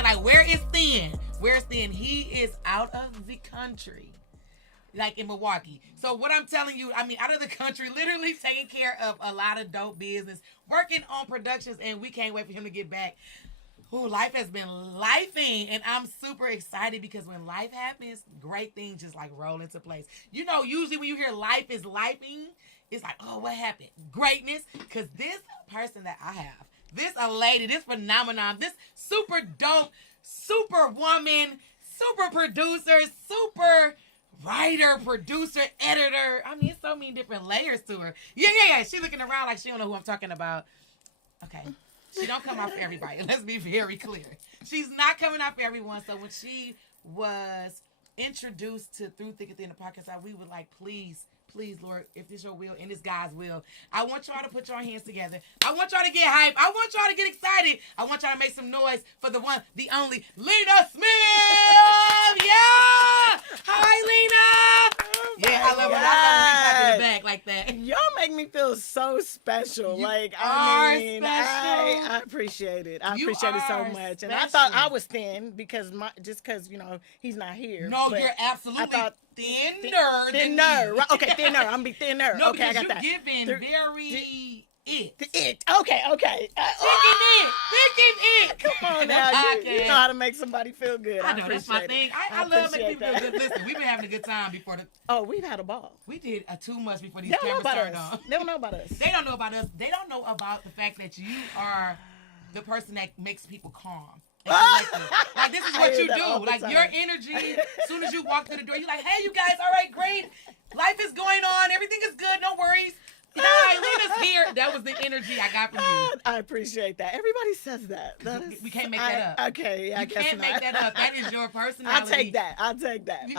probably like, where is Thin? Where's Thin? He is out of the country. Like in Milwaukee. So what I'm telling you, I mean, out of the country, literally taking care of a lot of dope business, working on productions, and we can't wait for him to get back. Ooh, life has been lifing, and I'm super excited because when life happens, great things just like roll into place. You know, usually when you hear life is lifing, it's like, oh, what happened? Greatness. Because this person that I have, this a lady, this phenomenon, this super dope, super woman, super producer, super writer, producer, editor. I mean, it's so many different layers to her. Yeah. She's looking around like she don't know who I'm talking about. Okay. She don't come out for everybody. Let's be very clear. She's not coming out for everyone. So when she was introduced to Through Thick and Thin, the podcast, we were like, please, Lord, if it's your will and it's God's will, I want y'all to put your hands together. I want y'all to get hype. I want y'all to get excited. I want y'all to make some noise for the one, the only, Lena Smith. Yeah. Hi, Lena. Yeah, I love it. I love in the back like that. Y'all make me feel so special. You I appreciate it. I appreciate it so much. And I thought I was thin because you know he's not here. No, you're absolutely thinner. Thinner. Right. Okay, thinner. I'm gonna be thinner. No, okay, I got you're that. giving very it. Okay. Thinking it. Come on now. You know how to make somebody feel good. I know, that's my thing. I love making people feel good. Listen, we've been having a good time before the... Oh, we've had a ball. We did too much before these cameras turned on. They don't know about us. They don't know about us. They don't know about the fact that you are the person that makes people calm. Like this is what you do. Like your energy, as soon as you walk through the door, you're like, hey, you guys, all right, great. Life is going on. Everything is good. No worries. Hi, Lena's here. That was the energy I got from you. I appreciate that. Everybody says that. We can't make that up. Okay, I guess can't not. make that up. That is your personality. I'll take that. You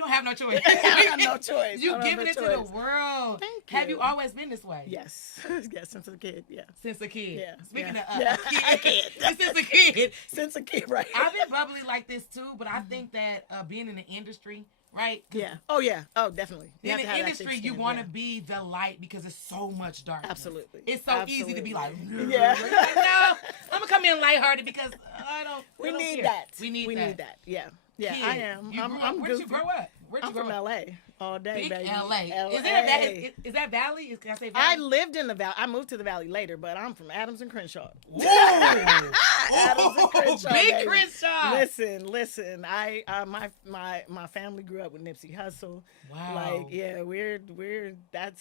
don't have no choice. I have no choice. You giving it to the world. Thank you. Have you always been this way? Yes, since a kid. Yeah. Since a kid. Yeah. Speaking of a kid. Since a kid. Since a kid, right? I've been bubbly like this too, but I think that being in the industry. Right? Yeah. Oh, yeah. Oh, definitely. In the industry, you want to be the light because it's so much dark. Absolutely. It's so easy to be like, yeah. Like, no, I'm going to come in lighthearted because I don't We don't need care. that. We need that. Yeah. Yeah, Kid, I am. I'm where'd you grow up? I'm from L.A. all day, Big baby. L.A. Is that Valley? Can I say Valley? I lived in the Valley. I moved to the Valley later, but I'm from Adams and Crenshaw. Whoa! Adams and Crenshaw, Big baby. Crenshaw. Listen. My family grew up with Nipsey Hussle. Wow. Like, yeah, we're that's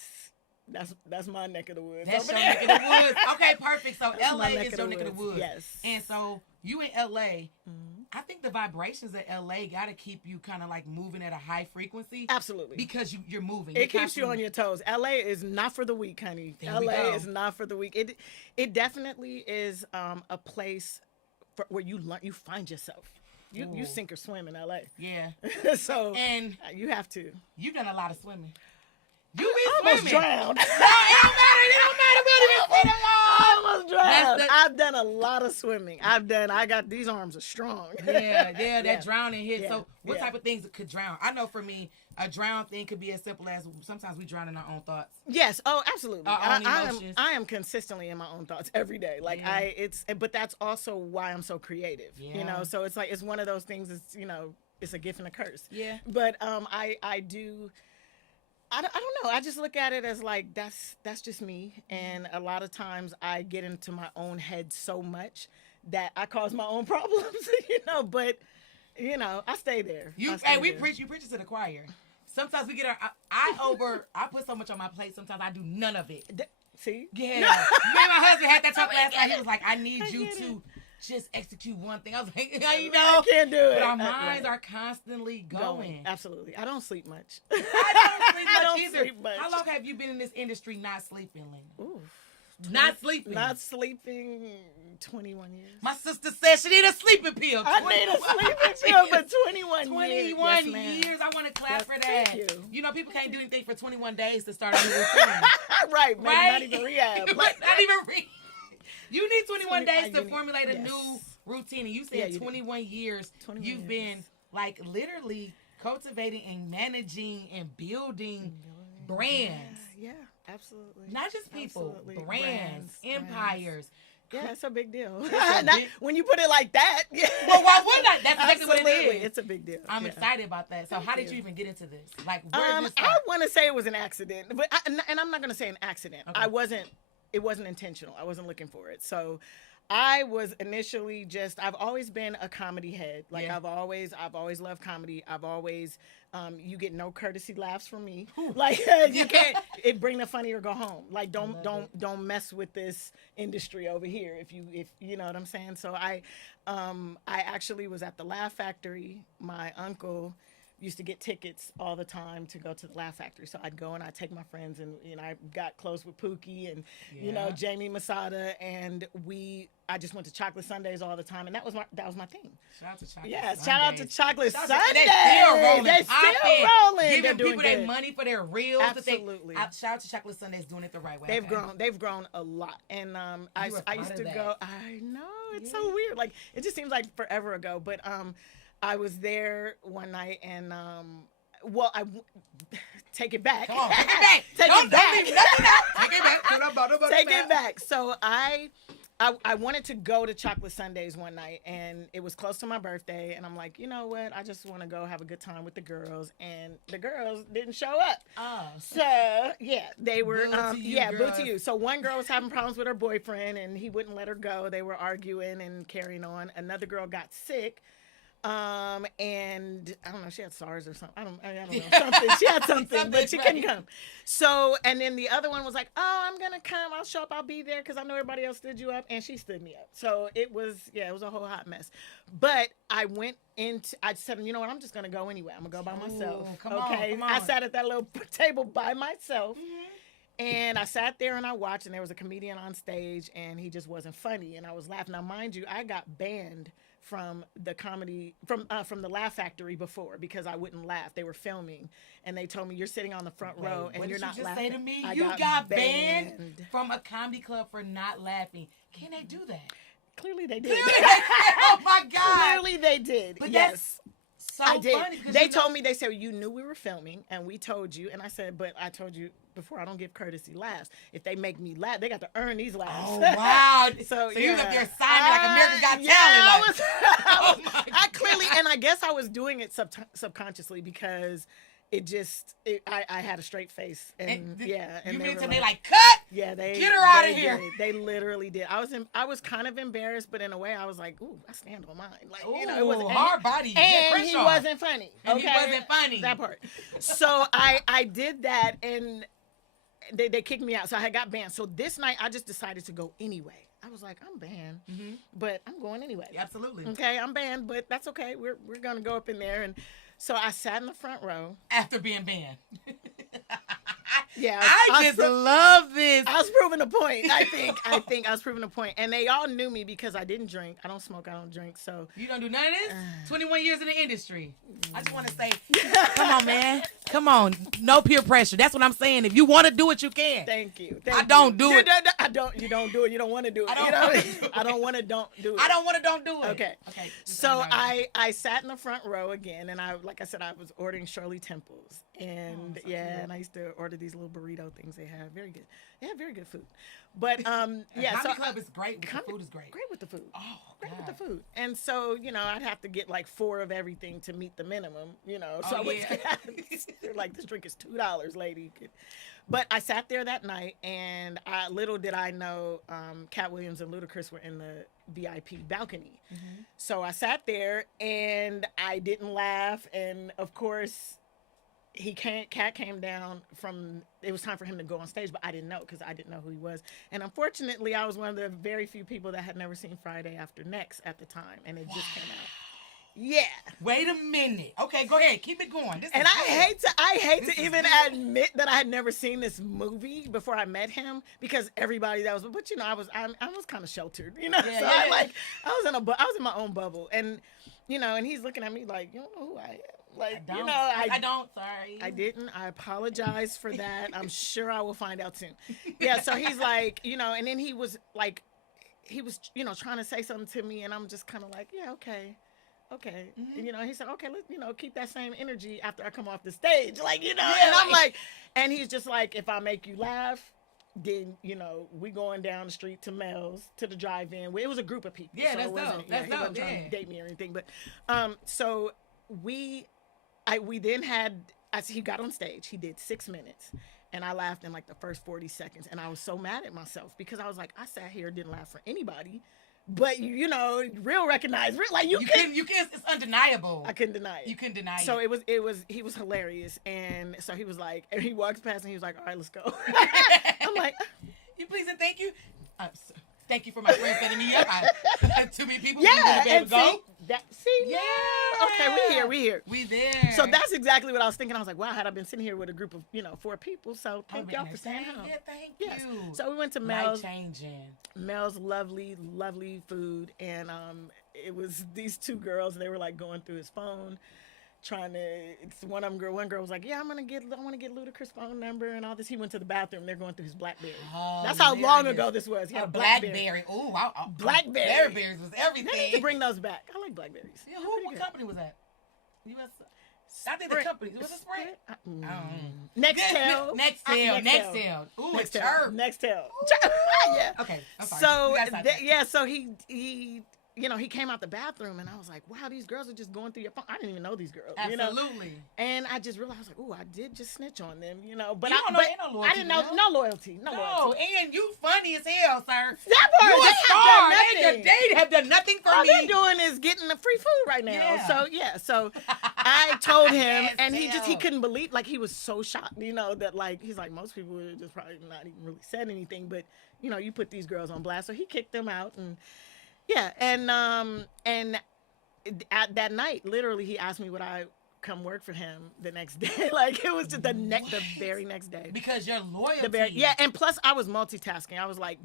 my neck of the woods. That's your neck of the woods. Okay, perfect. So That's LA is your neck of the woods. Yes. And so you in LA, Mm-hmm. I think the vibrations of LA gotta keep you kind of like moving at a high frequency. Absolutely. Because you're moving. It keeps you on your toes. LA is not for the weak, honey. LA is not for the weak. It definitely is a place where you learn, you find yourself. You sink or swim in LA. Yeah. So and you have to. You've done a lot of swimming. You be almost drowned. No, it don't matter. It don't matter. We don't even see them all. I almost drowned. I've done a lot of swimming. I got these arms are strong. Yeah, that drowning hit. Yeah. So what type of things could drown? I know for me, a drown thing could be as simple as sometimes we drown in our own thoughts. Yes. Oh, absolutely. Our own emotions. I am consistently in my own thoughts every day. Like but that's also why I'm so creative. Yeah. You know, so it's like, it's one of those things. It's, you know, it's a gift and a curse. Yeah. But I do. I don't know. I just look at it as like, that's just me. And a lot of times I get into my own head so much that I cause my own problems, you know, but, you know, I stay there. You preach it to the choir. Sometimes we get I put so much on my plate, sometimes I do none of it. See? Yeah. Me and my husband had that talk last night. He was like, I need you to just execute one thing. I was like, you know, I can't do it. But our minds are constantly going. Absolutely. I don't sleep much. I don't sleep much either. How long have you been in this industry not sleeping, Lena? Ooh. Not sleeping. Not sleeping 21 years. My sister said she need a sleeping pill. I need a sleeping pill for 21 years. 21 years. I want to clap for that. Thank you. You know, people can't do anything for 21 days to start a new routine. Right. Not even rehab. Not even rehab. You need 21 days to formulate a new routine. And you said 21 years. You've been like literally cultivating and managing and building brands. Yeah, absolutely. Not just people, brands, empires. Yeah, it's a big deal. Not, when you put it like that. Well, why wouldn't I? That's exactly what it is. It's a big deal. I'm excited about that. So how did you even get into this? Like, where did this I want to say it was an accident, but and I'm not going to say an accident. Okay. It wasn't intentional. I wasn't looking for it. So I was initially I've always been a comedy head. Like I've always loved comedy. I've always, you get no courtesy laughs from me. Like you can't, bring the funny or go home. Like don't mess with this industry over here. If you know what I'm saying. So I actually was at the Laugh Factory. My uncle used to get tickets all the time to go to the Laugh Factory. So I'd go and I'd take my friends and I got close with Pookie and, Jamie Masada. And I just went to Chocolate Sundays all the time. And that was my thing. Shout out to Chocolate Sundays. Shout out to Chocolate Sundays. They still rolling. They're still rolling. Giving people their money for their reels. Absolutely. Shout out to Chocolate Sundays doing it the right way. They've grown a lot. And I used to go, I know, it's so weird. Like, it just seems like forever ago. But I was there one night and, take it back. Come on, take it back. Take it back. So I wanted to go to Chocolate Sundays one night, and it was close to my birthday, and I'm like, you know what? I just want to go have a good time with the girls, and the girls didn't show up. Oh. So, yeah, they were, boo to you. So one girl was having problems with her boyfriend, and he wouldn't let her go. They were arguing and carrying on. Another girl got sick. And I don't know, she had SARS or something. I don't know, something. She had something, but she couldn't come. So, and then the other one was like, oh, I'm going to come. I'll show up. I'll be there because I know everybody else stood you up. And she stood me up. So it was a whole hot mess. But I said, you know what? I'm just going to go anyway. I'm going to go by myself. Come on. I sat at that little table by myself. Mm-hmm. And I sat there and I watched, and there was a comedian on stage, and he just wasn't funny. And I was laughing. Now, mind you, I got banned from the comedy from the Laugh Factory before because I wouldn't laugh. They were filming, and they told me, you're sitting on the front row and you're not laughing. What did you just say to me? You got banned from a comedy club for not laughing. Can they do that? Clearly they did. Oh my God. Clearly they did. But yes. So I did. Funny they told me, they said, you knew we were filming and we told you. And I said, but I told you before, I don't give courtesy laughs. If they make me laugh, they got to earn these laughs. Oh, wow. so you up there signing like America Got Talent. I clearly, and I guess I was doing it subconsciously because I had a straight face. And you mean to they like, cut? Yeah, get her out of here. They literally did. I was kind of embarrassed, but in a way I was like, ooh, I stand on mine. Like, it wasn't hard body. And he wasn't funny. Okay? He wasn't funny. That part. So I did that, and they kicked me out. So I got banned. So this night I just decided to go anyway. I was like, I'm banned, but I'm going anyway. Yeah, absolutely. Okay, I'm banned, but that's okay. We're gonna go up in there. And so I sat in the front row after being banned. Yeah, I just love this. I was proving a point. I think I was proving a point, and they all knew me because I didn't drink. I don't smoke. I don't drink. So you don't do none of this. 21 years in the industry. I just want to say, come on, man. Come on. No peer pressure. That's what I'm saying. If you want to do it, you can. Thank you. I don't do it. I don't. You don't do it. You don't want to do it. I don't want to. Don't do it. I don't want to. Don't do it. Okay. So I sat in the front row again, and like I said, I was ordering Shirley Temples, and and I used to order these little burrito things they have. Very good. They have very good food. But Comedy Club is great. The food is great. Great with the food. Oh, great with the food. And so, I'd have to get like 4 of everything to meet the minimum, So they're like, this drink is $2, lady. But I sat there that night, and little did I know, Katt Williams and Ludacris were in the VIP balcony. Mm-hmm. So I sat there, and I didn't laugh. And of course, Katt came down it was time for him to go on stage, but I didn't know because I didn't know who he was. And unfortunately, I was one of the very few people that had never seen Friday After Next at the time, and it just came out. Yeah. Wait a minute. Okay, go ahead. Keep it going. I hate to even admit that I had never seen this movie before I met him because everybody that was, but I was kind of sheltered, Yeah, so I was in my own bubble, and and he's looking at me like, you don't know who I am. Like, I don't, sorry. I didn't. I apologize for that. I'm sure I will find out soon. Yeah, so he's like, and then he was trying to say something to me, and I'm just kind of like, yeah, okay. Mm-hmm. He said, okay, let's, keep that same energy after I come off the stage. Like, and I'm like, and he's just like, if I make you laugh, then we going down the street to Mel's to the drive-in. It was a group of people. Yeah, so that's it wasn't, dope. That's he dope. wasn't trying to date me or anything. But so we then had. He got on stage. He did 6 minutes, and I laughed in like the first 40 seconds, and I was so mad at myself because I was like, I sat here, didn't laugh for anybody. But real recognize, like you can't. It's undeniable. I couldn't deny it. You couldn't deny it. So he was hilarious, and so he was like, and he walks past, and he was like, all right, let's go. I'm like, you please and thank you. Thank you for my friend setting me up. Too many people. Yeah, and go. Yeah. Okay, we here. We there. So that's exactly what I was thinking. I was like, wow, had I been sitting here with a group of 4 people. So thank y'all for saying hello. Yeah, thank you. So we went to Mel's. Life-changing. Mel's lovely, lovely food, and it was these 2 girls. They were like going through his phone, trying to. One girl was like, yeah, I want to get Ludacris' phone number and all this. He went to the bathroom. They're going through his BlackBerry. Oh, that's how long ago this was. He had a BlackBerry. Ooh, BlackBerry. Blackberries was everything. They need to bring those back. I like Blackberries. Yeah, what company was that? US. I think the company was it Sprint. Nextel. Nextel. Ooh, Nextel. Yeah. Okay. So so he came out the bathroom, and I was like, wow, these girls are just going through your phone. I didn't even know these girls. Absolutely. And I just realized, I was like, oh, I did just snitch on them, But ain't no loyalty, I didn't know, no loyalty. And you funny as hell, sir. That part, you a star. They have done nothing for me. All me. they're doing is getting the free food right now. Yeah. So I told him, and he couldn't believe, like, he was so shocked, that, like, he's like, most people would have just probably not even really said anything, but, you put these girls on blast. So he kicked them out, and yeah, and at that night, literally, he asked me would I come work for him the next day. Like, it was just the very next day. Because you're loyal. Yeah, and plus I was multitasking. I was like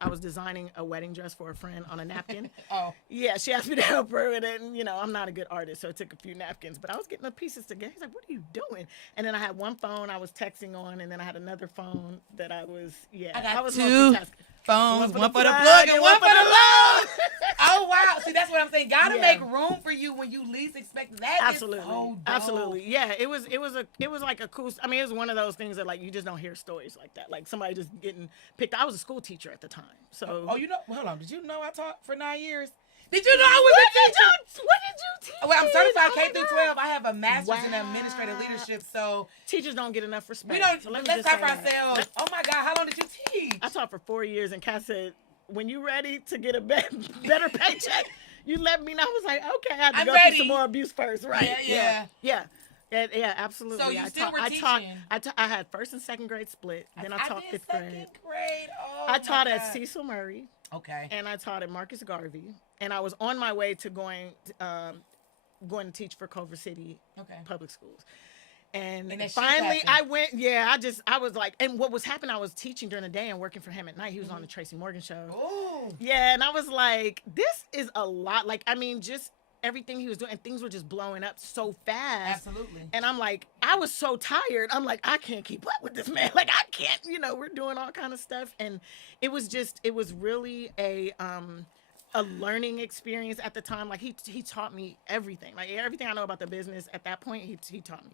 I was designing a wedding dress for a friend on a napkin. Oh. Yeah, she asked me to help her with it, and I'm not a good artist, so it took a few napkins, but I was getting the pieces together. He's like, what are you doing? And then I had one phone I was texting on, and then I had another phone that I was multitasking. Phones, one for the plug and one for the load. Oh wow! See, that's what I'm saying. Gotta make room for you when you least expect that. Absolutely, is so dope. Absolutely. Yeah, it was like a cool. I mean, it was one of those things that like you just don't hear stories like that. Like somebody just getting picked. I was a school teacher at the time, so. Oh, hold on. Did you know I taught for 9 years? Did you know I was a teacher? What did you teach? Well, I'm certified K through 12. I have a master's in administrative leadership. So teachers don't get enough respect. We don't. So let's talk for ourselves. Oh my God, how long did you teach? I taught for 4 years, and Katt said, "When you ready to get a better paycheck, you let me know." I was like, "Okay, I have to go through some more abuse first, right?" Yeah, absolutely. So you still were teaching? I had first and second grade split. Then I taught fifth grade. Second grade. Oh, I taught at Cecil Murray. Okay. And I taught at Marcus Garvey, and I was on my way to going to teach for Culver City public schools. And finally I went, I was like, and what was happening, I was teaching during the day and working for him at night. He was on the Tracy Morgan show. Oh. Yeah, and I was like, this is a lot. Like, I mean, just everything he was doing, and things were just blowing up so fast. Absolutely. And I'm like, I was so tired. I'm like, I can't keep up with this man. Like, I can't, we're doing all kind of stuff. And it was really a learning experience at the time. Like, he taught me everything. Like, everything I know about the business at that point, he taught me.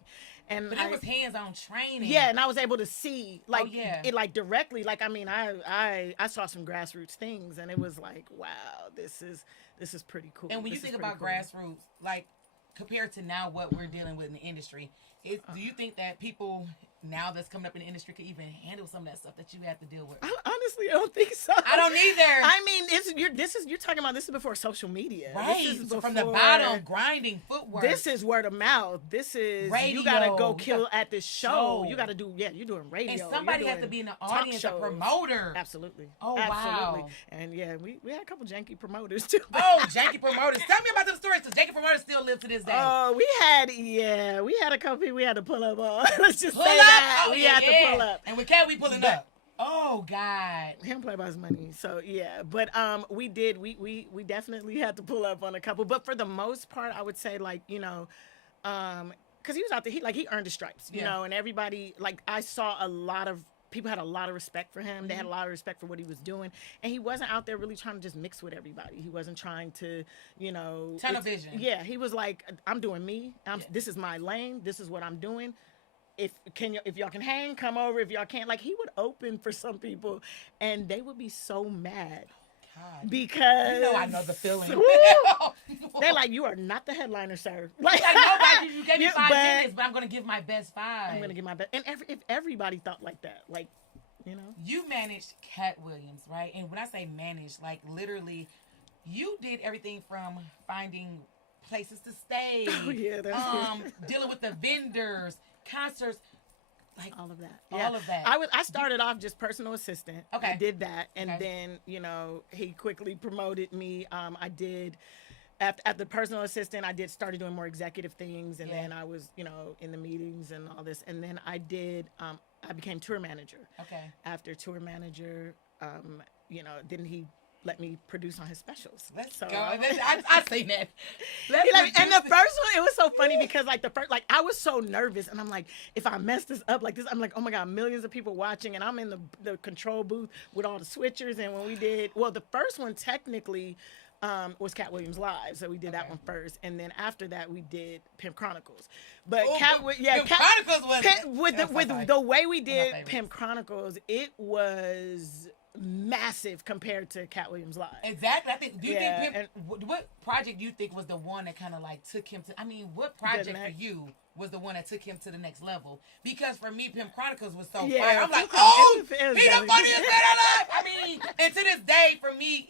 But it was hands-on training. Yeah, and I was able to see, like, it, like, directly. Like, I mean, I saw some grassroots things, and it was like, wow, this is pretty cool. And when you think about grassroots, like, compared to now what we're dealing with in the industry, do you think that people now that's coming up in the industry could even handle some of that stuff that you have to deal with? Honestly, I don't think so. I don't either. I mean, you're talking about, this is before social media. Right. This is from the bottom, grinding footwork. This is word of mouth. This is radio. You gotta go kill at this show. You gotta do, you're doing radio. And somebody has to be in the audience, a promoter. Absolutely. Oh, absolutely. Wow. And yeah, we had a couple janky promoters too. Oh, janky promoters. Tell me about them stories, because janky promoters still live to this day. Oh, we had a couple people we had to pull up on. Let's just say that. We had to pull up. And with Katt, we pulling up. Oh God. He don't play by his money. So yeah. But we definitely had to pull up on a couple. But for the most part, I would say, like, because he was out there, he earned his stripes, you know, and everybody, like, I saw a lot of people had a lot of respect for him. Mm-hmm. They had a lot of respect for what he was doing. And he wasn't out there really trying to just mix with everybody. He wasn't trying to, tunnel vision. Yeah. He was like, I'm doing me. This is my lane. This is what I'm doing. if y'all can hang, come over. If y'all can't, like, he would open for some people, and they would be so mad. God. Because you know I know the feeling. They're like, you are not the headliner, sir. Like nobody, you gave me 5 minutes, but I'm gonna give my best 5. I'm gonna give my best. And if everybody thought like that, like, you know, you managed Katt Williams, right? And when I say managed, like literally, you did everything from finding places to stay, dealing with the vendors, concerts. Like all of that. All of that. I started off just personal assistant. Okay. I did that. And then, you know, he quickly promoted me. I did after personal assistant, started doing more executive things, and then I was, you know, in the meetings and all this. And then I became tour manager. Okay. After tour manager, you know, didn't he let me produce on his specials? Let's go. I say that. And the first one, it was so funny because like I was so nervous, and I'm like, if I mess this up like this, I'm like, oh my God, millions of people watching, and I'm in the control booth with all the switchers. And when we did, the first one technically was Katt Williams Live, so we did that one first, and then after that we did Pimp Chronicles. But Pimp Chronicles was with the way we did Pimp Chronicles, it was massive compared to Katt Williams Live. Exactly. I think. Do you think what project do you think was the one that kind of like took him to? I mean, what project for you was the one that took him to the next level? Because for me, Pimp Chronicles was so fire. I'm like, he the funniest man alive. I mean, and to this day, for me,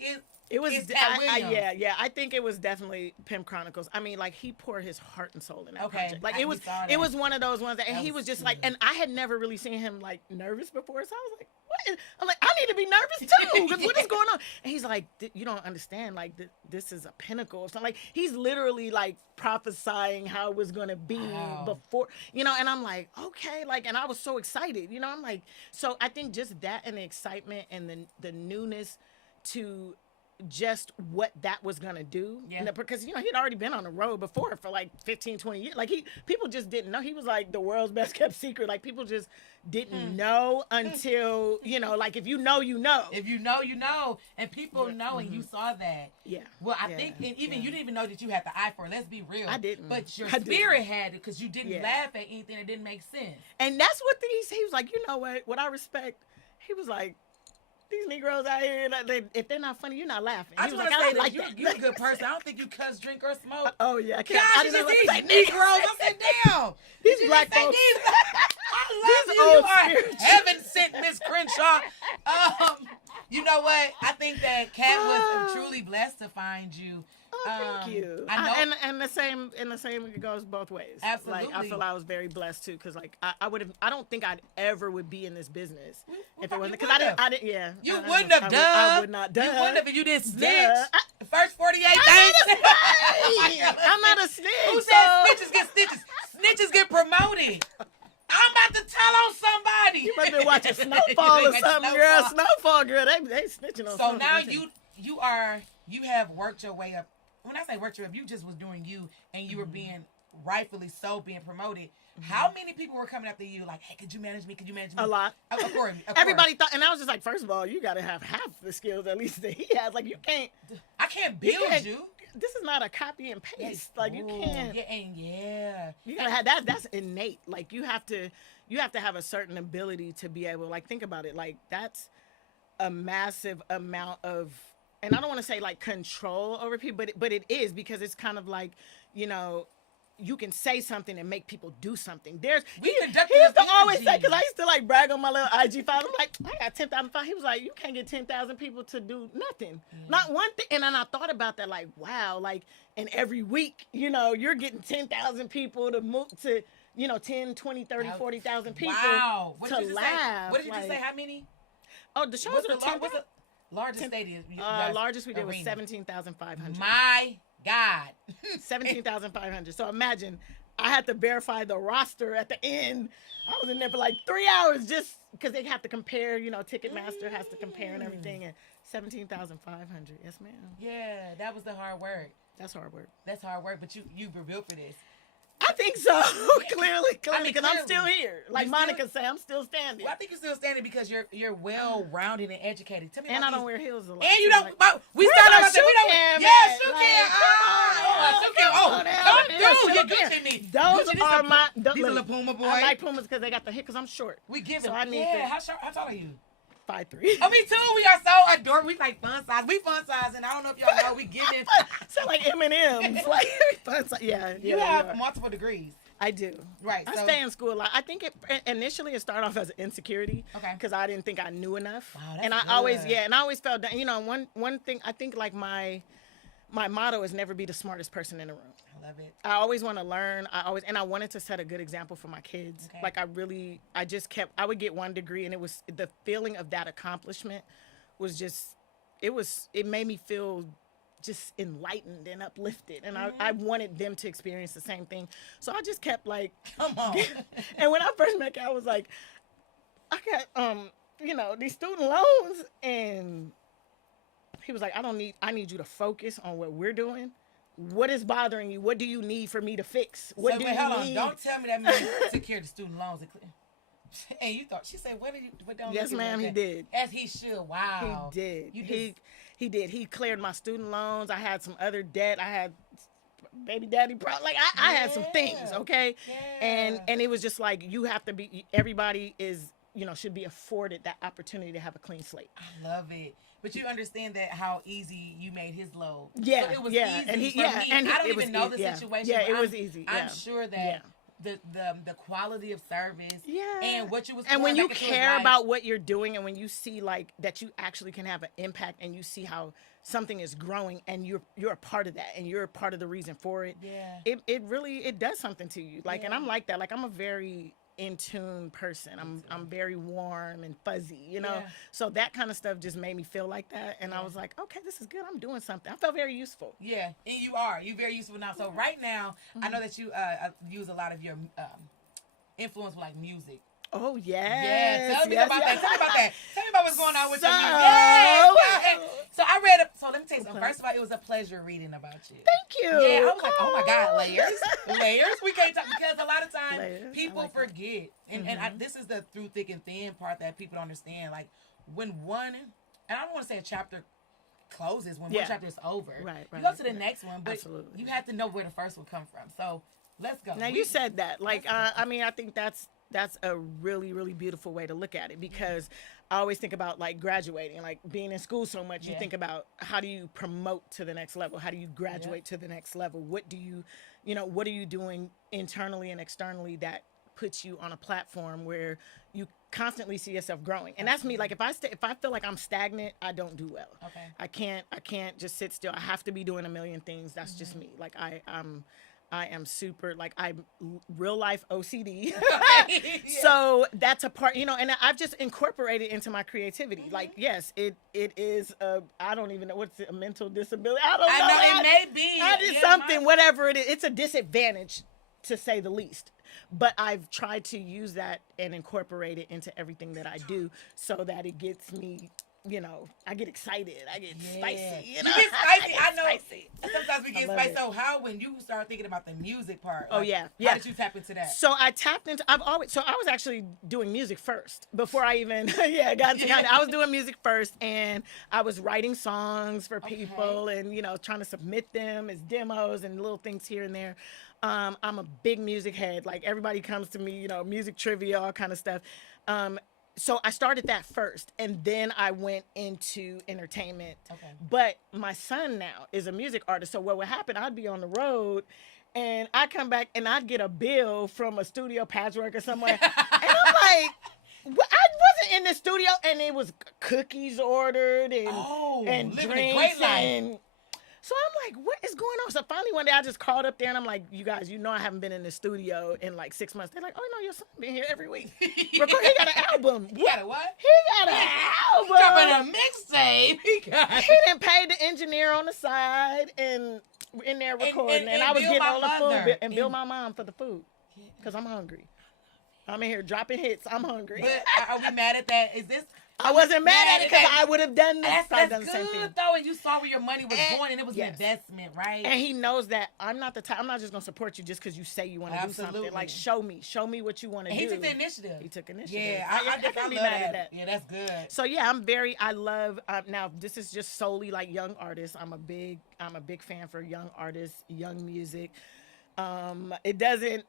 it was Katt Williams. I think it was definitely Pimp Chronicles. I mean, like, he poured his heart and soul in that project. Like, it was one of those ones that, and he was just like, and I had never really seen him like nervous before, so I was like, what? I'm like, I need to be nervous too, because what is going on? And he's like, you don't understand, like, this is a pinnacle. So like, he's literally like prophesying how it was gonna be before, you know. And I'm like, okay, like, and I was so excited, you know. I'm like, so I think just that and the excitement and the newness to just what that was gonna do, because you know he'd already been on the road before for like 15-20 years. Like, people just didn't know. He was like the world's best kept secret. Like, people just didn't know until, you know, like, if you know, you know. If you know, you know. And people know, and you saw that. Yeah. Well, I think, and even you didn't even know that you had the eye for it. Let's be real. I didn't. But your spirit had it, because you didn't laugh at anything that didn't make sense. And that's what he was like, you know what I respect? He was like, these Negroes out here, if they're not funny, you're not laughing. I was like, I like that. You're a good person. I don't think you cuss, drink, or smoke. Oh, yeah. I didn't know what to say. Negroes. I said, damn. These black folks. I love you. You are heaven sent, Miss Crenshaw. You know what? I think that Katt was truly blessed to find you. Thank you. I know, and the same it goes both ways. Absolutely. Like, I feel I was very blessed too, because like I don't think I'd ever would be in this business if it wasn't, because I didn't. Yeah. You wouldn't have. I would not. You wouldn't have if you didn't snitch. First 48 days. I'm not a snitch. Who said snitches get stitches? Snitches get promoted. I'm about to tell on somebody. You must be watching Snowfall or something, girl. Snowfall, girl. They snitching on. So now you have worked your way up. When I say worked your way up, you just was doing you, and you were being rightfully so being promoted. How many people were coming after you like, hey, could you manage me? Could you manage me? A lot. Of course. Everybody thought, and I was just like, first of all, you got to have half the skills at least that he has. Like, you can't. I can't build you. This is not a copy and paste. Like, you can't. You gotta have that. That's innate. Like, you have to have a certain ability to be able. Like, think about it. Like, that's a massive amount of. And I don't want to say like control over people, but it is, because it's kind of like, you know, you can say something and make people do something. He used to always say, because I used to like brag on my little IG file. I'm like, I got 10,000 followers. He was like, you can't get 10,000 people to do nothing. Not one thing. And then I thought about that, like, wow, like, and every week, you know, you're getting 10,000 people to move to, you know, 10, 20, 30, 40,000 people to laugh. What did you just say? How many? Oh, the shows are 10,000. Largest stadium. Largest we did was 17,500. My God. 17,500. So imagine, I had to verify the roster at the end. I was in there for like 3 hours just because they have to compare, you know, Ticketmaster has to compare and everything. And 17,500. Yes, ma'am. Yeah, that was the hard work. That's hard work. That's hard work, but you were built for this. I think so. Clearly, because I'm still clearly. here. Like You Monica still- said, I'm still standing. Well, I think you're still standing because you're well rounded and educated. Tell me And about I don't these- wear heels a lot. And you too, don't. like- But we Where's started my about that. We shoe cam don't. Yeah, at? shoe Like, cam. come on, Shoe cam. come on, Oh, yeah, dude, shoe you're cam. Gucci me. Those Gucci, these are my. These are little Puma boys. I like Pumas because they got the hip. Because I'm short. We give So them. I need Yeah. to- How tall are you? 5'3". Oh, me too. We are so adorable. We like fun size. We fun size, and I don't know if y'all know. We give it. Sound like M&M's. Like fun size. Yeah, You yeah. have yeah. multiple degrees. I do. Right. I So, stay in school a lot. I think it initially it started off as an insecurity. Okay. Because I didn't think I knew enough. Wow, that's and I good. always and I always felt that one thing I think like my motto is never be the smartest person in the room. I love it. I always want to learn. I wanted to set a good example for my kids. Okay. Like I would get 1 degree and it was the feeling of that accomplishment was just it made me feel just enlightened and uplifted, and I wanted them to experience the same thing. So I just kept like, Come on. and when I first met Katt, I was like, I got these student loans, and he was like, I need you to focus on what we're doing. What is bothering you? What do you need for me to fix? What do wait, you hold on. need? Don't tell me that man took care of the student loans. And you thought she said, "What did you?" What don't Yes, look at ma'am, me he like that? did. As he should. Wow. He did. You He did. He cleared my student loans. I had some other debt. I had baby daddy like I had some things, okay? Yeah. And it was just like you have to be everybody is, should be afforded that opportunity to have a clean slate. I love it. But you understand that how easy you made his load. Yeah. So it was yeah. easy And for me. I don't even know the situation. Yeah, but it I'm- was easy. Yeah. I'm sure that the quality of service and what you was and when pouring you back into his care life- about what you're doing, and when you see like that you actually can have an impact, and you see how something is growing, and you're a part of that, and you're a part of the reason for it, it really does something to you. Like, and I'm like that. Like, I'm a very in tune person. I'm very warm and fuzzy, so that kind of stuff just made me feel like that, and I was like, okay, this is good. I'm doing something. I felt very useful. Yeah, and you're very useful now. So right now, I know that you use a lot of your influence with like music. Oh yes. Yeah, tell me yes, about yes. that. Tell me about that. Tell me about what's going on with your So- music. Yes. So I read. So let me tell you something. Okay. First of all, it was a pleasure reading about you. Thank you. Yeah, I was like, oh my God, layers. We can't talk because a lot of times Layers. I people like that. forget, and this is the through thick and thin part that people don't understand. Like when one, and I don't want to say a chapter closes when one chapter is over. Right, You go to the right. next one, but Absolutely. you have to know where the first one come from. So let's go. Now you said that. Like, I mean, I think that's a really, really beautiful way to look at it, because I always think about like graduating, like being in school so much. You think about how do you promote to the next level? How do you graduate to the next level? What do you, what are you doing internally and externally that puts you on a platform where you constantly see yourself growing? And that's me. Like if I feel like I'm stagnant, I don't do well. Okay. I can't just sit still. I have to be doing a million things. That's just me. Like I am super, like, I'm real life OCD. So that's a part, and I've just incorporated into my creativity. Like, yes, it is I don't even know, what's it, a mental disability? I don't know. It may be. I did something, whatever it is. It's a disadvantage, to say the least. But I've tried to use that and incorporate it into everything that I do, so that it gets me, I get excited. I get spicy. You get spicy. I know. Spicy. Sometimes we get love spicy. it. So when you start thinking about the music part? Oh, like, yeah. How did you tap into that? So I tapped into. I was actually doing music first before I even got into I was doing music first, and I was writing songs for people, and trying to submit them as demos and little things here and there. I'm a big music head. Like everybody comes to me, music trivia, all kind of stuff. So I started that first, and then I went into entertainment. Okay. But my son now is a music artist. So what would happen, I'd be on the road, and I'd come back, and I'd get a bill from a studio, Patchwork or somewhere. And I'm like, I wasn't in the studio, and it was cookies ordered and living a drinks. great life. And so I'm like, what is going on? So finally one day I just called up there, and I'm like, you guys, I haven't been in the studio in like 6 months. They're like, oh no, your son been here every week. He got an album. He got a what? He got an album. Dropping a mixtape. He didn't pay the engineer on the side and in there recording, and I was bill getting my all the mother. food and bill my mom for the food because I'm hungry. I'm in here dropping hits. I'm hungry. But are we mad at that? Is this? I wasn't mad at it because I would have done this. That's done the same thing. good though, and you saw where your money was going, and it was an investment, right? And he knows that I'm not the type. I'm not just gonna support you just because you say you want to do something. Like show me what you want to do. He took the initiative. Yeah, I can be mad at that. Yeah, that's good. So yeah, I love. Now this is just solely like young artists. I'm a big fan for young artists, young music. It doesn't.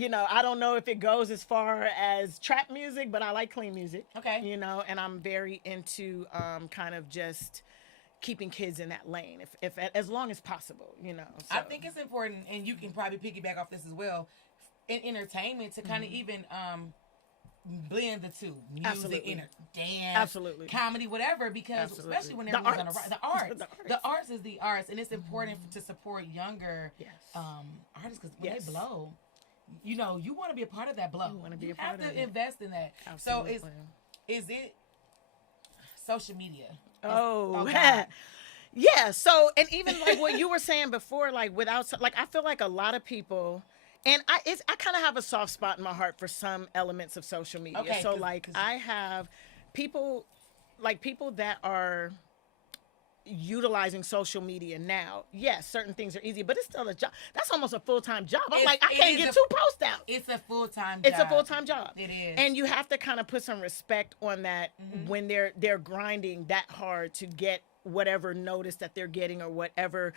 I don't know if it goes as far as trap music, but I like clean music. Okay. And I'm very into kind of just keeping kids in that lane, if as long as possible. So. I think it's important, and you can probably piggyback off this as well, in entertainment to kind of even blend the two, music, dance, comedy, whatever, because especially when they're on the arts is the arts, and it's important to support younger artists because when they blow. You want to be a part of that blow. You have to invest in that. Absolutely. So is it social media? Yeah. So, and even like what you were saying before, like I feel like a lot of people, and I kind of have a soft spot in my heart for some elements of social media. Okay, so like I have people that are utilizing social media now. Yes, certain things are easy, but it's still a job. That's almost a full-time job. I can't get 2 posts out. It's a full-time job. It's a full-time job. It is. And you have to kind of put some respect on that when they're grinding that hard to get whatever notice that they're getting or whatever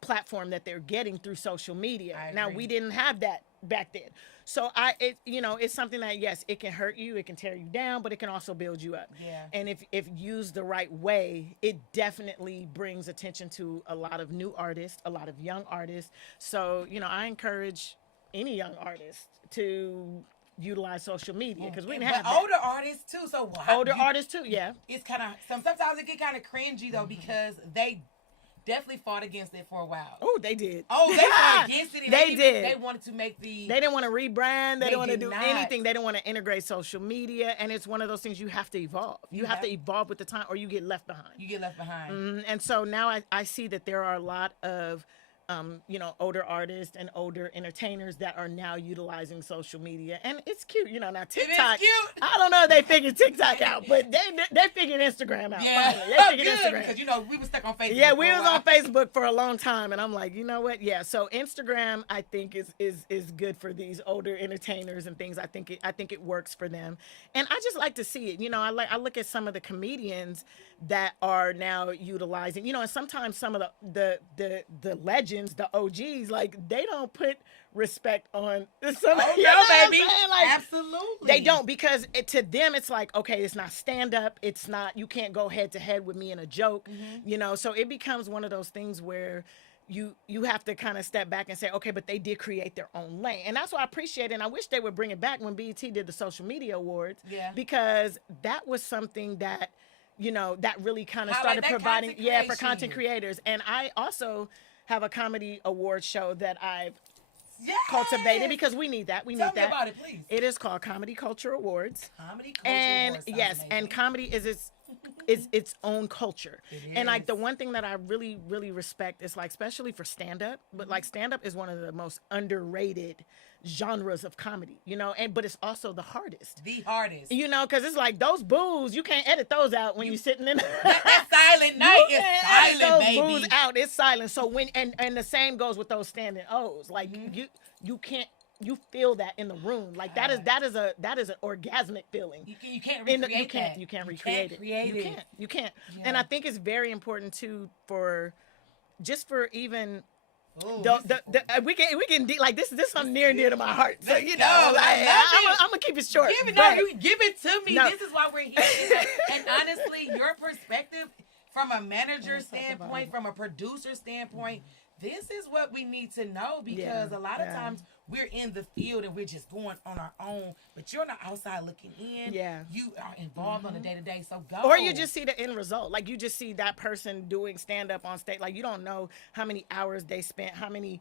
platform that they're getting through social media. Now, we didn't have that back then. So it's something that, yes, it can hurt you, it can tear you down, but it can also build you up. Yeah. And if used the right way, it definitely brings attention to a lot of new artists, a lot of young artists. So, I encourage any young artist to utilize social media because we didn't have that. Older artists too. So artists too, yeah. It's kind of sometimes it get kind of cringy though because they definitely fought against it for a while. Oh, they did. Oh, they fought against it. They did. They wanted to make They didn't want to rebrand. They didn't want to do anything. They didn't want to integrate social media. And it's one of those things you have to evolve. You have to evolve with the time or you get left behind. And so now I see that there are a lot of older artists and older entertainers that are now utilizing social media, and it's cute. Now TikTok. It is cute. I don't know if they figured TikTok out, but they figured Instagram out. Yeah, they figured Instagram because we were stuck on Facebook. Yeah, we was on Facebook for a long time, and I'm like, you know what? Yeah, so Instagram I think is good for these older entertainers and things. I think it works for them, and I just like to see it. I look at some of the comedians that are now utilizing, and sometimes some of the legends, the OGs, like they don't put respect on some baby. Like, absolutely. They don't, because to them it's like, okay, it's not stand up, it's not, you can't go head to head with me in a joke, so it becomes one of those things where you have to kind of step back and say, okay, but they did create their own lane. And that's what I appreciate. And I wish they would bring it back when BET did the social media awards, because that was something that that really kind of started providing, for content creators. And I also have a comedy award show that I've cultivated because we need that. Tell me about it, please. It is called Comedy Culture Awards. Comedy Culture Awards. Yes, and comedy is its own culture. And like the one thing that I really, really respect is like, especially for stand-up, but like stand-up is one of the most underrated genres of comedy, but it's also the hardest. Because it's like those boos, you can't edit those out when you're sitting in that silent night is silent, baby. Those boos out, it's silent. So when and the same goes with those standing O's. Like you can't, you feel that in the room. Like that is an orgasmic feeling. You can't recreate that. You can't recreate it. You can't. Yeah. And I think it's very important too for even. Ooh, we can like this is something near and dear to my heart. So I'm gonna keep it short. Give it to me. No. This is why we're here. And honestly, your perspective from a manager standpoint, from a producer standpoint, this is what we need to know, because a lot of times we're in the field and we're just going on our own, but you're not outside looking in. Yeah. You are involved on a day-to-day, so go. Or you just see the end result. Like you just see that person doing stand-up on stage. Like you don't know how many hours they spent, how many,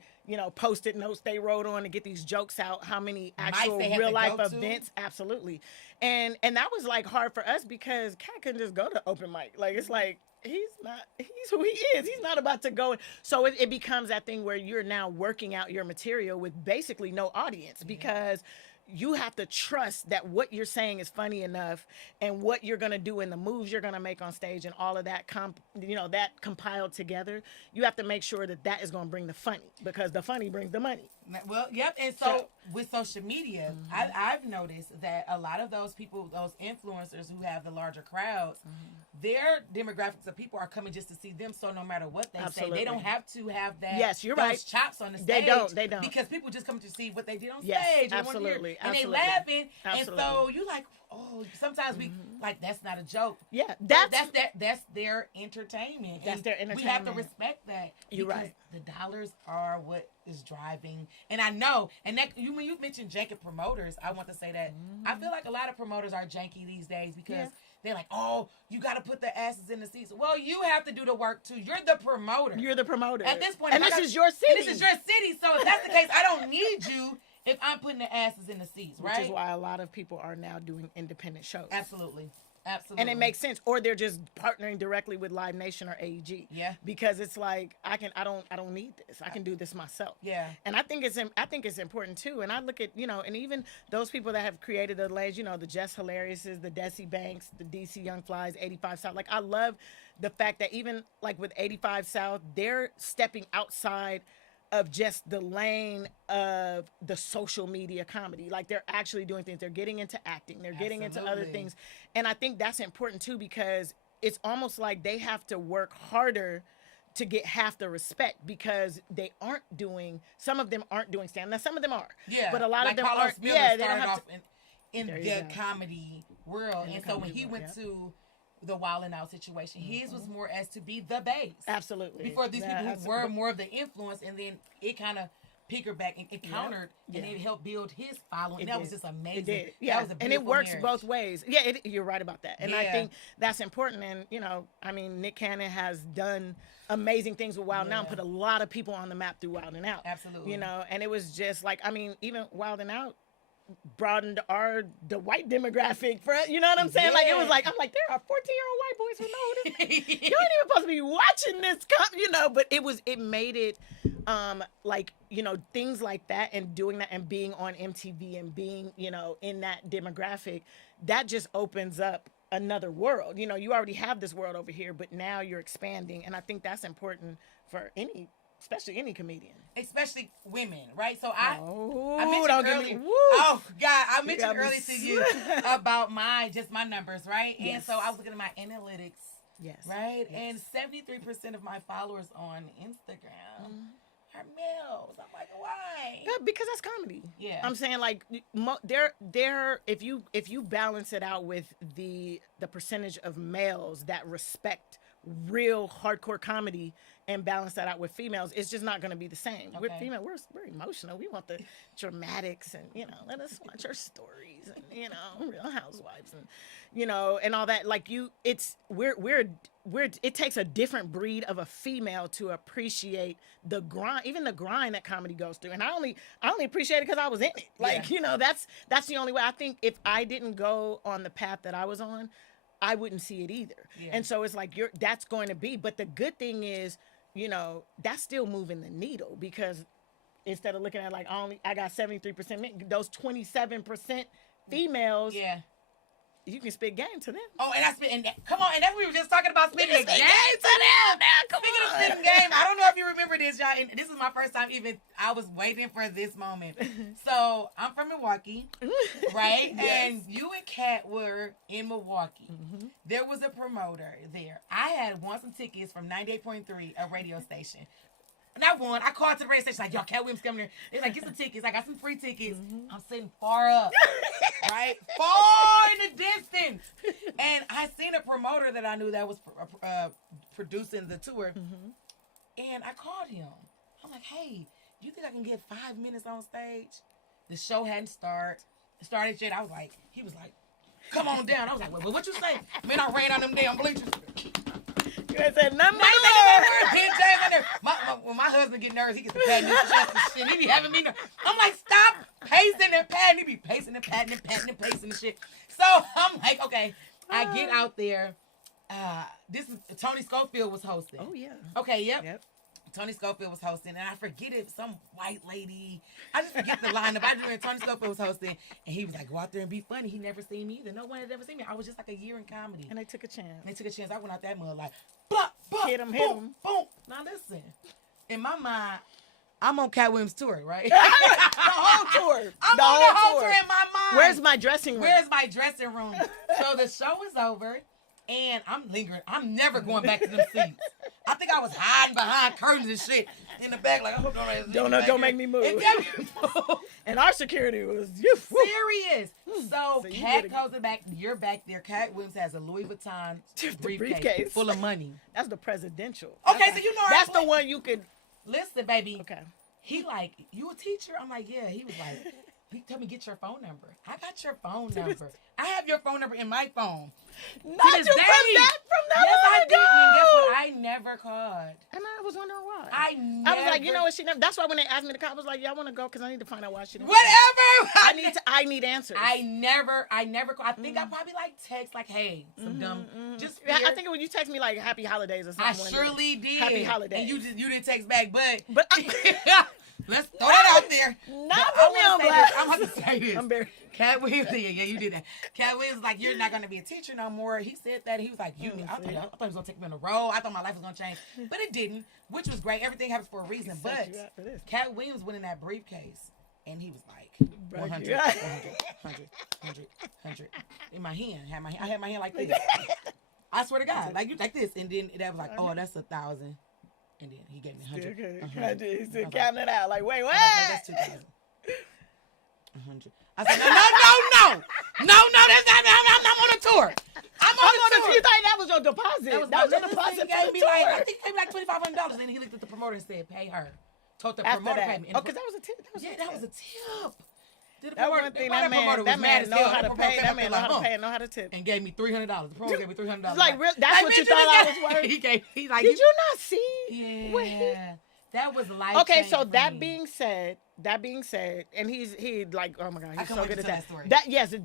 Post-it notes they wrote on to get these jokes out, how many actual real-life events. Absolutely. And that was like hard for us because Katt couldn't just go to open mic. Like it's like, he's who he is. He's not about to go. So it becomes that thing where you're now working out your material with basically no audience because you have to trust that what you're saying is funny enough, and what you're going to do and the moves you're going to make on stage and all of that, that compiled together, you have to make sure that that is going to bring the funny, because the funny brings the money. Well, yep. And so with social media, I've noticed that a lot of those people, those influencers who have the larger crowds, their demographics of people are coming just to see them. So no matter what they say, they don't have to have that. Yes, you're those right. chops on the stage. They don't. Because people just come to see what they did on Yes, stage. absolutely. And they Absolutely. laughing. Absolutely. And so you like, oh, sometimes we like, that's not a joke. Yeah, that's their entertainment. That's And their entertainment. We have to respect that. You're because right. the dollars are what is driving. And I know, and that when you mentioned janky promoters, I want to say that I feel like a lot of promoters are janky these days because they're like, oh, you got to put the asses in the seats. Well, you have to do the work too. You're the promoter. You're the promoter. At this point, and this is your city. This is your city. So if that's the case, I don't need you if I'm putting the asses in the seats, right? Which is why a lot of people are now doing independent shows. Absolutely. And it makes sense. Or they're just partnering directly with Live Nation or AEG. Yeah. Because it's like, I don't need this. I can do this myself. Yeah. And I think it's important too. And I look at, and even those people that have created the lanes, the Jess Hilariouses, the Desi Banks, the DC Young Flies, 85 South. Like, I love the fact that even like with 85 South, they're stepping outside of just the lane of the social media comedy. Like, they're actually doing things. They're getting into acting. They're getting into other things. And I think that's important too, because it's almost like they have to work harder to get half the respect, because some of them aren't doing stand. Now, some of them are. Yeah. But a lot like of them Carlos aren't. Miller Yeah, they don't started have off in the comedy world. And so when he went to the Wild 'N Out situation, his was more as to be the base. Absolutely. Before these people who were more of the influence, and then it kind of pickered back and it countered, and it helped build his following. That was just amazing. It did. Yeah. That was a beautiful and it works marriage. both ways. Yeah, you're right about that. And I think that's important. And, Nick Cannon has done amazing things with Wild 'N Out and put a lot of people on the map through Wild 'N Out. Absolutely. And it was just like, even Wild 'N Out broadened the white demographic for, you know what I'm saying? Like, it was like, I'm like, there are 14-year-old white boys who know this. You ain't even supposed to be watching this, but it made it, things like that, and doing that and being on MTV and being, in that demographic, that just opens up another world. You already have this world over here, but now you're expanding. And I think that's important for especially any comedian. Especially women, right? So I mentioned earlier. Oh God, I mentioned earlier to you about my numbers, right? Yes. And so I was looking at my analytics. Yes. Right? Yes. And 73% of my followers on Instagram are males. I'm like, why? Yeah, because that's comedy. Yeah. I'm saying, like, if you balance it out with the percentage of males that respect real hardcore comedy and balance that out with females, it's just not going to be the same. Okay. With female, we're emotional. We want the dramatics, and let us watch our stories, and Real Housewives, and and all that. Like, it takes a different breed of a female to appreciate the grind, even the grind that comedy goes through. And I only appreciate it because I was in it. Like, that's the only way. I think if I didn't go on the path that I was on, I wouldn't see it either. Yeah. And so it's like, that's going to be. But the good thing is, that's still moving the needle, because instead of looking at like, I got 73% men, those 27% females. Yeah. You can spit game to them. Oh, and come on, and that's what we were just talking about, spitting game to them. Now, Speaking of spitting game, I don't know if you remember this, y'all, and this is my first time I was waiting for this moment. So, I'm from Milwaukee, right? Yes. And you and Katt were in Milwaukee. Mm-hmm. There was a promoter there. I had won some tickets from 98.3, a radio station. And I won. I called to the radio station like, yo, Katt Williams coming here. They're like, get some tickets. I got some free tickets. Mm-hmm. I'm sitting far up, right? Far in the distance. And I seen a promoter that I knew that was producing the tour. Mm-hmm. And I called him. I'm like, hey, do you think I can get 5 minutes on stage? The show hadn't started yet. He was like, come on down. I was like, well, what you say? Man, I ran on them damn bleachers. I said, number when my husband get nervous, he gets to patting his chest and shit. He be having me. I'm like, stop pacing and patting. He be pacing and patting and patting and pacing and shit. So I'm like, okay, I get out there. This is Tony Schofield was hosting. Oh yeah. Okay, yep. Tony Schofield was hosting, and I forget it, some white lady. I just forget the lineup. I remember Tony Schofield was hosting, and he was like, go out there and be funny. He never seen me either. No one had ever seen me. I was just like a year in comedy. And they took a chance. I went out that mud like, blah, blah, Hit him, boom, boom. Now listen, in my mind, I'm on Katt Williams' tour, right? The whole tour. I'm on the whole tour in my mind. Where's my dressing room? Where's my dressing room? So the show is over, and I'm lingering. I'm never going back to them seats. I think I was hiding behind curtains and shit in the back, like, I hope don't make me move. And our security was serious. So Katt goes back. You're back there. Katt Williams has a Louis Vuitton briefcase full of money. That's the presidential. Okay, so you know that's the one you could listen, baby. Okay. He like, you a teacher? I'm like, yeah. He was like, he told me, get your phone number. I got your phone number. I have your phone number in my phone. Not you from that yes, I ago. did. And guess what? I never called. And I was wondering why. I was like, you know what? She never. That's why when they asked me to call, I was like, yeah, I want to go because I need to find out why she didn't. Whatever. I need answers. I never called. I think I probably like text like, hey, some dumb. Just yeah, I think when you text me like happy holidays or something. I surely did. Happy holidays. And you didn't text back, but let's throw that out there. Not put me on blast. I'm about to say this. I'm very. Katt Williams, yeah, you did that. Katt Williams was like, you're not going to be a teacher no more. He said that. He was like, I thought he was going to take me on the road. I thought my life was going to change. But it didn't, which was great. Everything happens for a reason. But Katt Williams went in that briefcase, and he was like, 100, 100. In my hand. I had my hand like this. I swear to God. Like this. And then that was like, oh, that's 1,000. And then he gave me 100. He's still counting it out. Like, wait, what? That's 2,000. 100. I said, no, that's not. I'm on a tour. I'm on a tour. You thought that was your deposit? That was your deposit. Gave me I think he gave me like $2,500, and then he looked at the promoter and said, "Pay her." Told the promoter pay me. Oh, because that was a tip. That was a tip. That one thing that man know how to pay. That man know how to pay and know how to tip. And gave me $300. The promoter gave me $300. Like, that's what you thought I was worth? He's like, did you not see? Yeah. That was life. Okay, so that being said, and he like, oh my God, he's so good at that.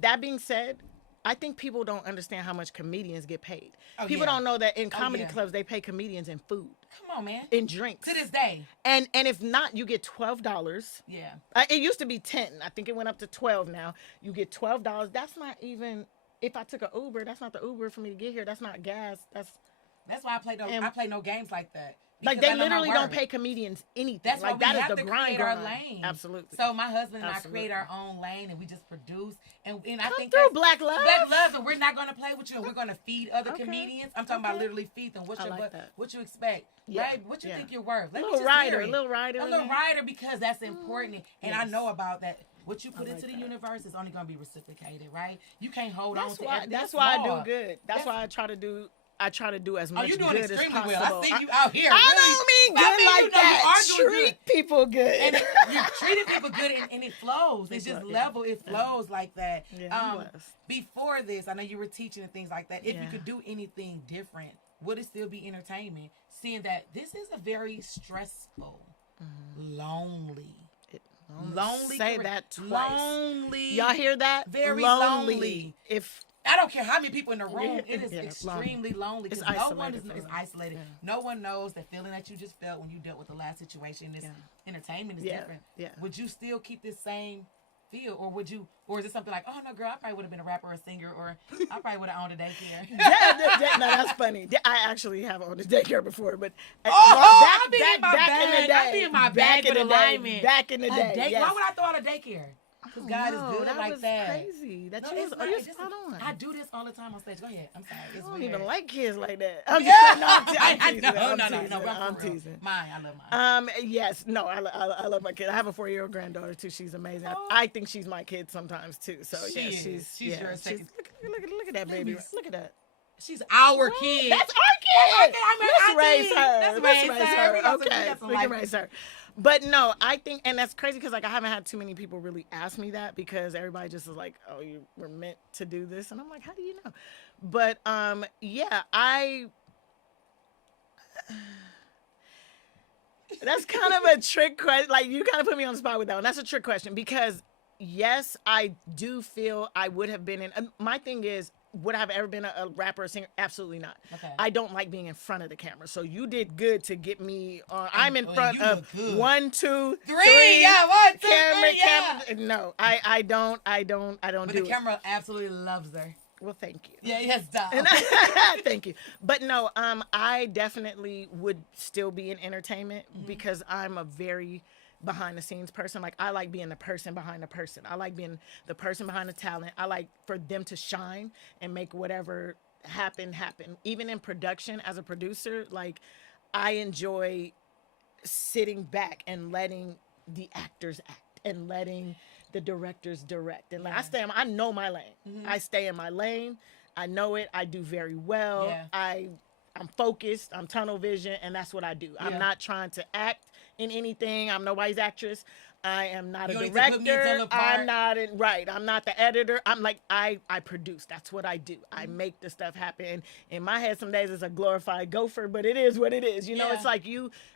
That being said, I think people don't understand how much comedians get paid. People don't know that in comedy clubs they pay comedians in food. Come on, man. In drinks. To this day. And if not, you get $12. Yeah. It used to be 10. I think it went up to 12 now. You get $12. That's not even, if I took an Uber, that's not the Uber for me to get here. That's not gas. That's why I play no games like that. Like, they literally don't pay comedians anything. That's like, that is the grind our lane. Absolutely. So my husband and I create our own lane, and we just produce. And I think through Black Love. Black Love, and we're not going to play with you, and we're going to feed other comedians. I'm talking about literally feed them. What you expect, right? What you think you're worth. A little rider, because that's important. And I know about that. What you put into the universe is only going to be reciprocated, right? You can't hold on to it. That's why I do good. That's why I try to do as much you doing good as possible. Well. I see you out here. I don't mean good like that. Treat people good. And you're treating people good, and it flows. It's just level. It flows like that. Yeah, before this, I know you were teaching and things like that. If you could do anything different, would it still be entertainment? Seeing that this is a very stressful, lonely. Say that twice. Lonely. Y'all hear that? Very lonely. I don't care how many people in the room. It is extremely lonely. It's isolated. No one is isolated. No one knows the feeling that you just felt when you dealt with the last situation. This entertainment is different. Yeah. Would you still keep this same feel, or is it something like, oh no, girl, I probably would have been a rapper or a singer, or I probably would have owned a daycare. No, that's funny. I actually have owned a daycare before, but I've been in my bag with alignment. Back in the day. Why would I throw out a daycare? Because God is good like that. Crazy. You're spot on. I do this all the time on stage. Go ahead. I'm sorry. It's I don't weird. even like kids like that. I'm teasing. Mine. I love mine. Yes. No, I love my kid. I have a 4-year-old granddaughter too. She's amazing. I think she's my kid sometimes too. So she's your second. Look at that baby. Look at that. She's our kid. That's our kid. Let's raise her. Okay. We can raise her. But no, I think, and that's crazy because like I haven't had too many people really ask me that because everybody just is like, oh, you were meant to do this, and I'm like, how do you know? But that's kind of a trick question. Like, you kind of put me on the spot with that one. That's a trick question because yes, I do feel I would have been in. My thing is, would I have ever been a rapper or singer? Absolutely not. Okay. I don't like being in front of the camera. So you did good to get me on. And- I'm in and front you of look good. 1, 2, Three, 3. yeah, 1, 2, Camera, 3, yeah. camera. No, I don't But do the it. camera absolutely loves her. Well, thank you. Yeah, yes, dog. Thank you. But no, I definitely would still be in entertainment because I'm a very behind the scenes person. Like, I like being the person behind the person. I like being the person behind the talent. I like for them to shine and make whatever happen. Even in production as a producer, like, I enjoy sitting back and letting the actors act and letting the directors direct. And like, I know my lane. I stay in my lane. I know it. I do very well. Yeah. I'm focused. I'm tunnel vision, and that's what I do. I'm not trying to act in anything. I'm nobody's actress. I am not You a don't need to put me in director. the part. I'm not in right. I'm not the editor. I'm like I produce. That's what I do. I make the stuff happen. And in my head, some days it's a glorified gopher, but it is what it is. You know, Yeah. it's like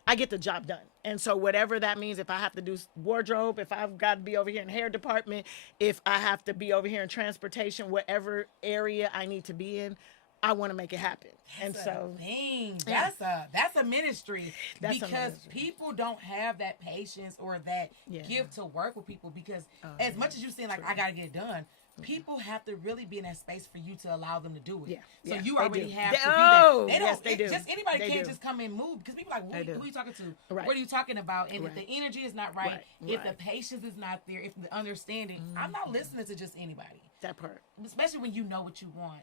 I get the job done. And so whatever that means, if I have to do wardrobe, if I've got to be over here in the hair department, if I have to be over here in transportation, whatever area I need to be in, I want to make it happen. That's and so a thing. That's a ministry. That's a because ministry. people don't have that patience or that gift to work with people. Because as much as you seem like I gotta get it done, people have to really be in that space for you to allow them to do it. Yeah. So you They already do. have They- to be oh, that. They yes, don't. they do. Just anybody They can't do. just come and move because people are like, who are you talking to? Right. What are you talking about? And if Right. the energy is not right, if the Right. patience is not there, if the understanding, I'm not listening to just anybody. that part. Especially when you know what you want.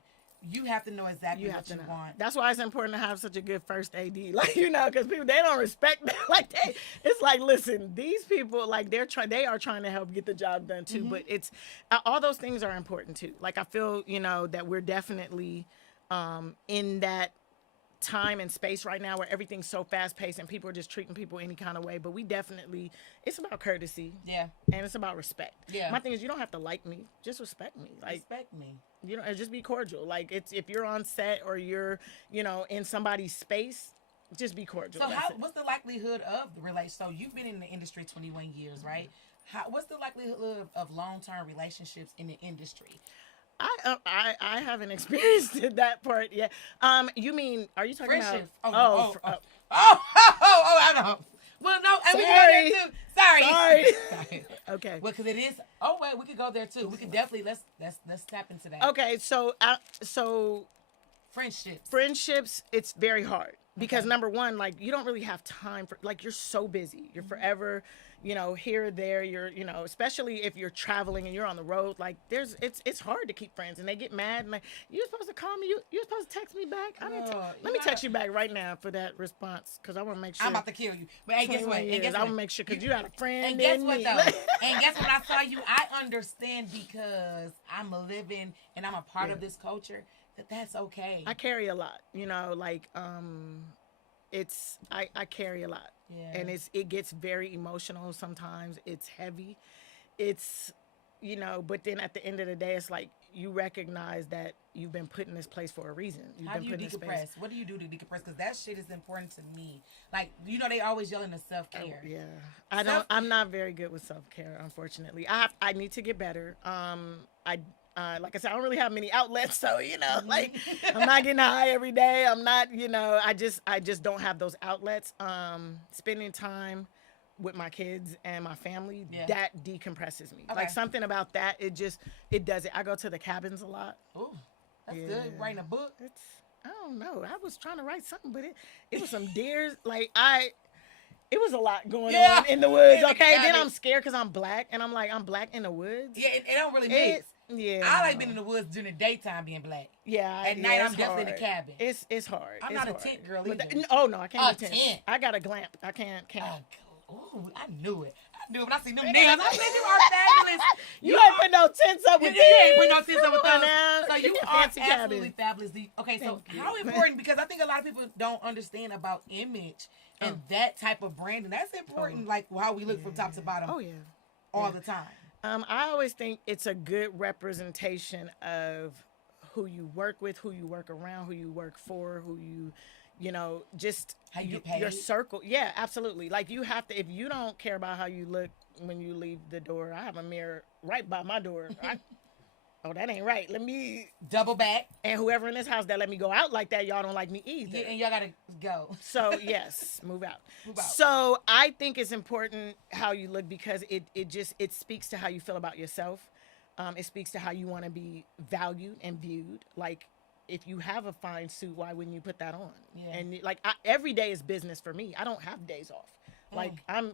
You have to know exactly what you want. That's why it's important to have such a good first AD, like, you know, because people, they don't respect that. Like, it's like, listen, these people, like, they are trying to help get the job done too. But it's all those things are important too. Like, I feel, you know, that we're definitely in that time and space right now where everything's so fast paced and people are just treating people any kind of way. But we definitely, it's about courtesy. Yeah. And it's about respect. Yeah. My thing is, you don't have to like me, just respect me. Like, Respect me. you know, and just be cordial. Like, it's if you're on set or you're, you know, in somebody's space, just be cordial. So That's it. what's the likelihood of the relation? So you've been in the industry 21 years, right? What's the likelihood of long-term relationships in the industry? I haven't experienced that part yet. You mean, are you talking Friendships. about? I know. Well, no, and we can go there too. Sorry. Sorry. Okay. Well, because it is. Oh wait, we could go there too. We could definitely let's tap into that. Okay. So friendships, it's very hard because number one, like, you don't really have time for, like, you're so busy. You're forever, you know, here or there. You're, you know, especially if you're traveling and you're on the road, like, it's hard to keep friends, and they get mad and like, you're supposed to call me, you're supposed to text me back. Let me text you back right now for that response, because I want to make sure. I'm about to kill you. But hey, guess what? I want to make sure, because you got a friend. And guess in what me. though? And guess what? I saw you. I understand because I'm living and I'm a part of this culture. That's okay. I carry a lot, you know, like, I carry a lot. Yeah. And it gets very emotional sometimes. It's heavy. It's, you know, but then at the end of the day, it's like, you recognize that you've been put in this place for a reason. How do you decompress? What do you do to decompress? Because that shit is important to me. Like, you know, they always yelling the self-care. Yeah. I'm not very good with self-care, unfortunately. I need to get better. Like I said, I don't really have many outlets, so, you know, like, I'm not getting high every day. I'm not, you know, I just don't have those outlets. Spending time with my kids and my family, that decompresses me. Okay. Like, something about that, it does it. I go to the cabins a lot. Ooh, that's good. Writing a book. I don't know. I was trying to write something, but it was some deers. Like, it was a lot going on in the woods. Okay, then I'm scared because I'm black, and I'm like, I'm black in the woods. Yeah, it don't really mix. Yeah, I like being in the woods during the daytime being black. Yeah, at night I'm definitely in the cabin. It's hard. I'm not a tent girl either. Oh no, I can't do tent. tent. I got a glamp. I can't. Oh, I knew it. When I see them nails, I said, you are fabulous. You ain't put no tents up with you ain't put no tents up with Come those. on So you now. are Fancy absolutely cabin. fabulous. Okay, so Thank you. how important, because I think a lot of people don't understand about image and that type of branding. That's important, like how we look from top to bottom all the time. I always think it's a good representation of who you work with, who you work around, who you work for, who just how you get paid. Your circle. Yeah, absolutely. Like you have to, if you don't care about how you look when you leave the door, I have a mirror right by my door. Oh, that ain't right. Let me double back. And whoever in this house that let me go out like that, y'all don't like me either. Yeah, and y'all gotta go. So yes, move out. Move out. So I think it's important how you look because it speaks to how you feel about yourself. It speaks to how you want to be valued and viewed. Like if you have a fine suit, why wouldn't you put that on? Yeah. And every day is business for me. I don't have days off. Like I'm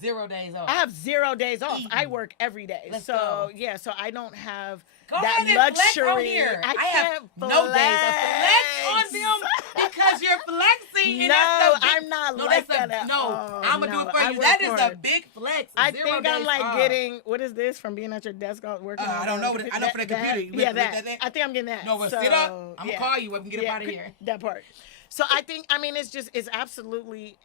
0 days off. I have 0 days off. I work every day. Let's so go. Yeah, so I don't have go that ahead and luxury. Flex on here. I have no days of flex on them because you're flexing. And no, that's I'm not like that. I'm gonna do it for you. That is a big flex. I think I'm like getting, what is this from being at your desk working? I don't know. I know for the computer. Yeah, that. I think I'm getting that. No, but sit up. I'm gonna call you up and get up out of here. That part. So I think, it's absolutely,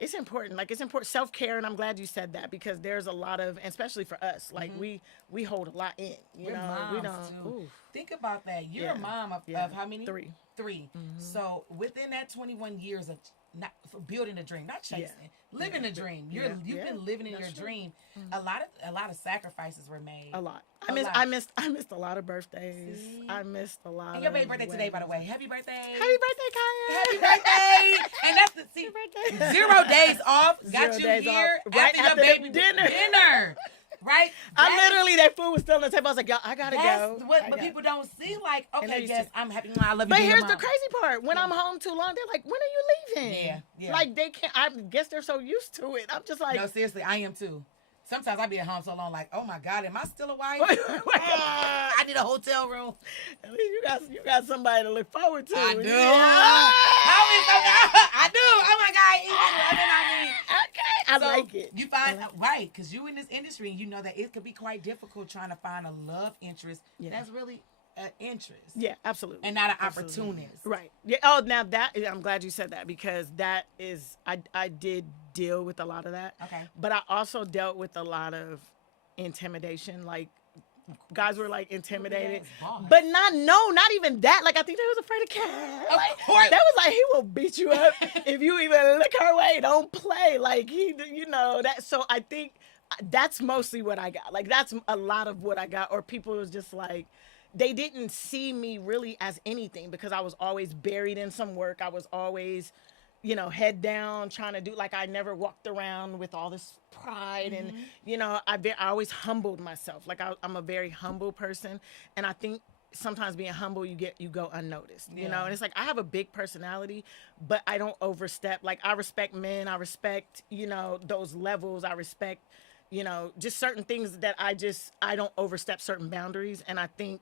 it's important. Like, it's important. Self-care, and I'm glad you said that because there's a lot of, especially for us, like, we hold a lot in. We're moms, we don't. too. Think about that. You're a mom of how many? 3. 3. So, within that 21 years of not building a dream, not chasing, living a dream. You've been living in your dream. A lot of sacrifices were made. A lot. I missed a lot of birthdays. See? I missed a lot. And your baby birthday today, by the way. Happy birthday! Happy birthday, Kaya! Happy birthday! And that's the 0 days off. Got you here right after your baby dinner. Right? That food was still on the table. I was like, y'all, I gotta go. But people don't see, like, okay, yes, I'm happy. I love you. But here's the crazy part. When I'm home too long, they're like, when are you leaving? Yeah. Like, they can't, I guess they're so used to it. I'm just like. No, seriously, I am too. Sometimes I be at home so long, like, oh my God, am I still a wife? I need a hotel room. At least you got somebody to look forward to. I do. Yeah. I do. Oh my God. Okay. I like it. You find, right, because you in this industry, you know that it could be quite difficult trying to find a love interest that's really an interest. Yeah, absolutely. And not an opportunist. Right. Yeah. Oh, now I'm glad you said that because that is, I did deal with a lot of that. Okay. But I also dealt with a lot of intimidation. Like, guys were like intimidated. But not even that. Like, I think they was afraid of Katt. Like, that was like, he will beat you up if you even look her way. Don't play. Like, that. So I think that's mostly what I got. Like, that's a lot of what I got. Or people was just like, they didn't see me really as anything because I was always buried in some work. I was always, head down trying to do, like, I never walked around with all this pride. And, I always humbled myself. Like, I'm a very humble person. And I think sometimes being humble, you go unnoticed, you know? And it's like, I have a big personality, but I don't overstep. Like, I respect men. I respect, those levels. I respect, just certain things that I don't overstep certain boundaries. And I think,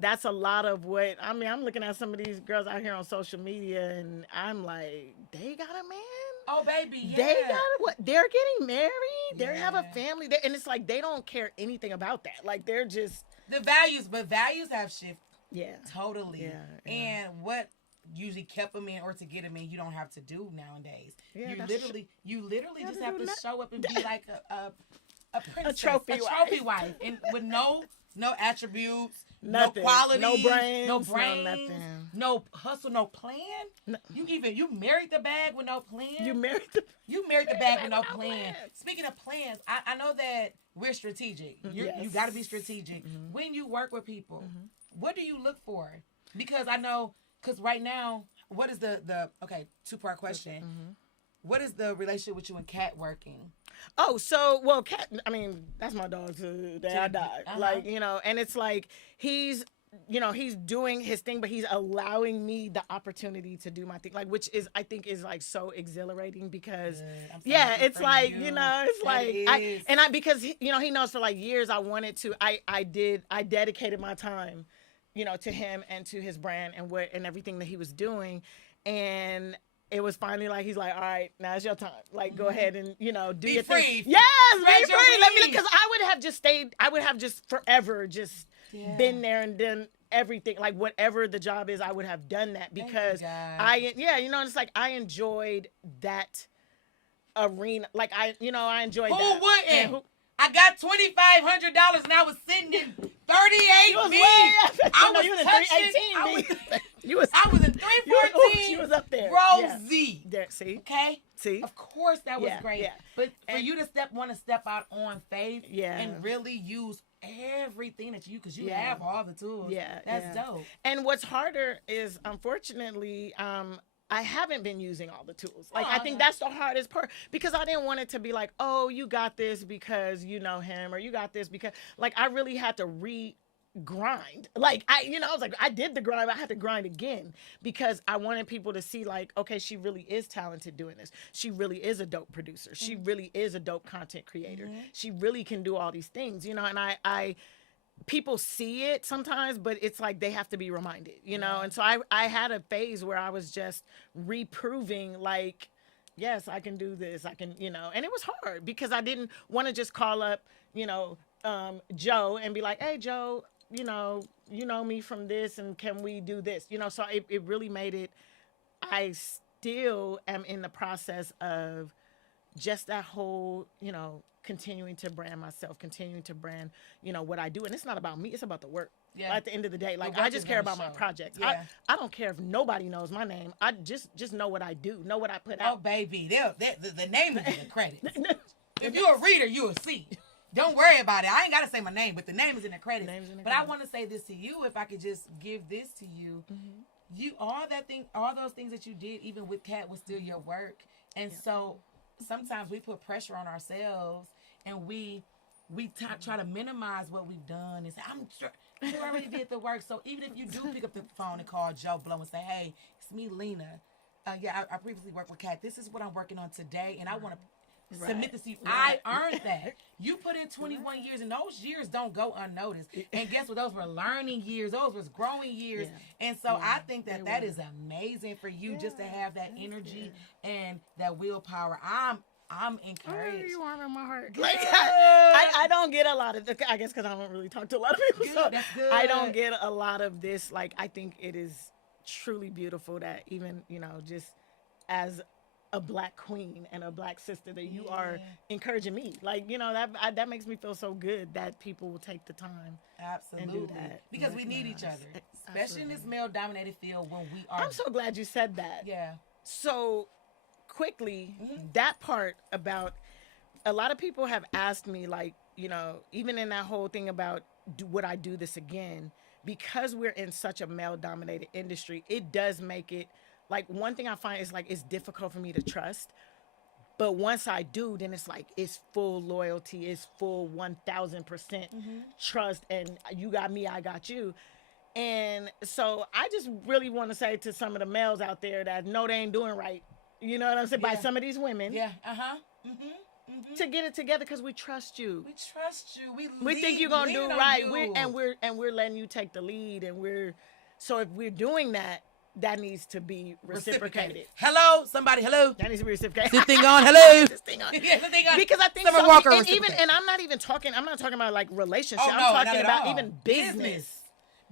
that's a lot of what, I'm looking at some of these girls out here on social media and I'm like, they got a man? Oh, baby, yeah. They got what? They're getting married. They have a family. And it's like, they don't care anything about that. Like, they're just. But values have shifted. Yeah. Totally. Yeah. And what usually kept them in or to get them in, you don't have to do nowadays. Yeah, you literally just have to show up and be like a princess. A trophy wife. And with no attributes, nothing. No quality, no brains, nothing. No hustle, no plan. No. You married the bag with no plan. You married the bag with no plan. Speaking of plans, I know that we're strategic. You got to be strategic when you work with people. What do you look for? Because I know, right now, what is the 2-part question? What is the relationship with you and Katt working? Oh, Katt, that's my dog too. I died. Like, and it's like, he's doing his thing, but he's allowing me the opportunity to do my thing, like, which is, I think is like so exhilarating because, it's like, it's like, because, he knows for like years I wanted to, I dedicated my time, to him and to his brand and everything that he was doing. And it was finally like, he's like, all right, now it's your time. Like, go ahead and, do your thing. Yes, be free. Let me, because I would have just forever been there and done everything. Like, whatever the job is, I would have done that because it's like, I enjoyed that arena. Like, I enjoyed that. Who wouldn't? I got $2,500 and I was sitting in 38 B. I was in 318 B. I was in 314 Z. There, see? Okay? See? Of course that was great. Yeah. But for you to want to step out on faith Yeah. and really use everything that because you Yeah. have all the tools. Yeah. That's dope. And what's harder is, unfortunately, I haven't been using all the tools. Like, I think that's the hardest part, because I didn't want it to be like, oh, you got this because you know him, or you got this because, like, I really had to grind. Like, I was like, I did the grind, but I had to grind again, because I wanted people to see, like, okay, she really is talented doing this. She really is a dope producer. She really is a dope content creator. She really can do all these things, and I people see it sometimes, but it's like they have to be reminded, and so I had a phase where I was just reproving, like, yes, I can do this, I can, and it was hard, because I didn't want to just call up, Joe and be like, hey, Joe, you know me from this, and can we do this, so it really made it. I still am in the process of just that whole, continuing to brand myself, continuing to brand, what I do. And it's not about me, it's about the work. Yeah. At the end of the day, like, I just care about my projects. Yeah. I don't care if nobody knows my name. I just know what I do, know what I put out. Oh, baby, the name is in the credits. If you're a reader, you'll see. Don't worry about it. I ain't got to say my name, but the name is in the credits. But I want to say this to you, if I could just give this to you. You all those things that you did, even with Katt, was still your work. And so sometimes we put pressure on ourselves, and we try to minimize what we've done and say, I'm sure you already did the work. So even if you do pick up the phone and call Joe Blow and say, hey, it's me, Lena. I previously worked with Katt. This is what I'm working on today, and I want to submit this to you. I earned that. You put in 21 years, and those years don't go unnoticed. And guess what? Those were learning years. Those was growing years. And so I think that is amazing for you, just to have that energy and that willpower. I'm encouraged. Oh, you are in my heart. Like, I don't get a lot of, I guess because I don't really talk to a lot of people. Good, so that's good. I don't get a lot of this. Like, I think it is truly beautiful that even, just as a Black queen and a Black sister, that you are encouraging me. Like, that makes me feel so good that people will take the time. Absolutely. And do that. Because we need each other. Especially in this male-dominated field when we are. I'm so glad you said that. Yeah. So quickly, that part about, a lot of people have asked me, like, even in that whole thing about would I do this again, because we're in such a male-dominated industry, it does make it, like, one thing I find is, like, it's difficult for me to trust. But once I do, then it's like, it's full loyalty, it's full 1,000% trust, and you got me, I got you. And so I just really want to say to some of the males out there that know they ain't doing right, you know what I'm saying, by some of these women. Yeah, to get it together, because we trust you. We trust you. We think you're gonna do right. We're letting you take the lead, and so if we're doing that, that needs to be reciprocated. Hello, somebody. Hello. That needs to be reciprocated. This thing on. Hello. This thing on. Yeah, this thing on. Because I think Summer Walker and I'm not talking about like relationship. I'm talking about even business.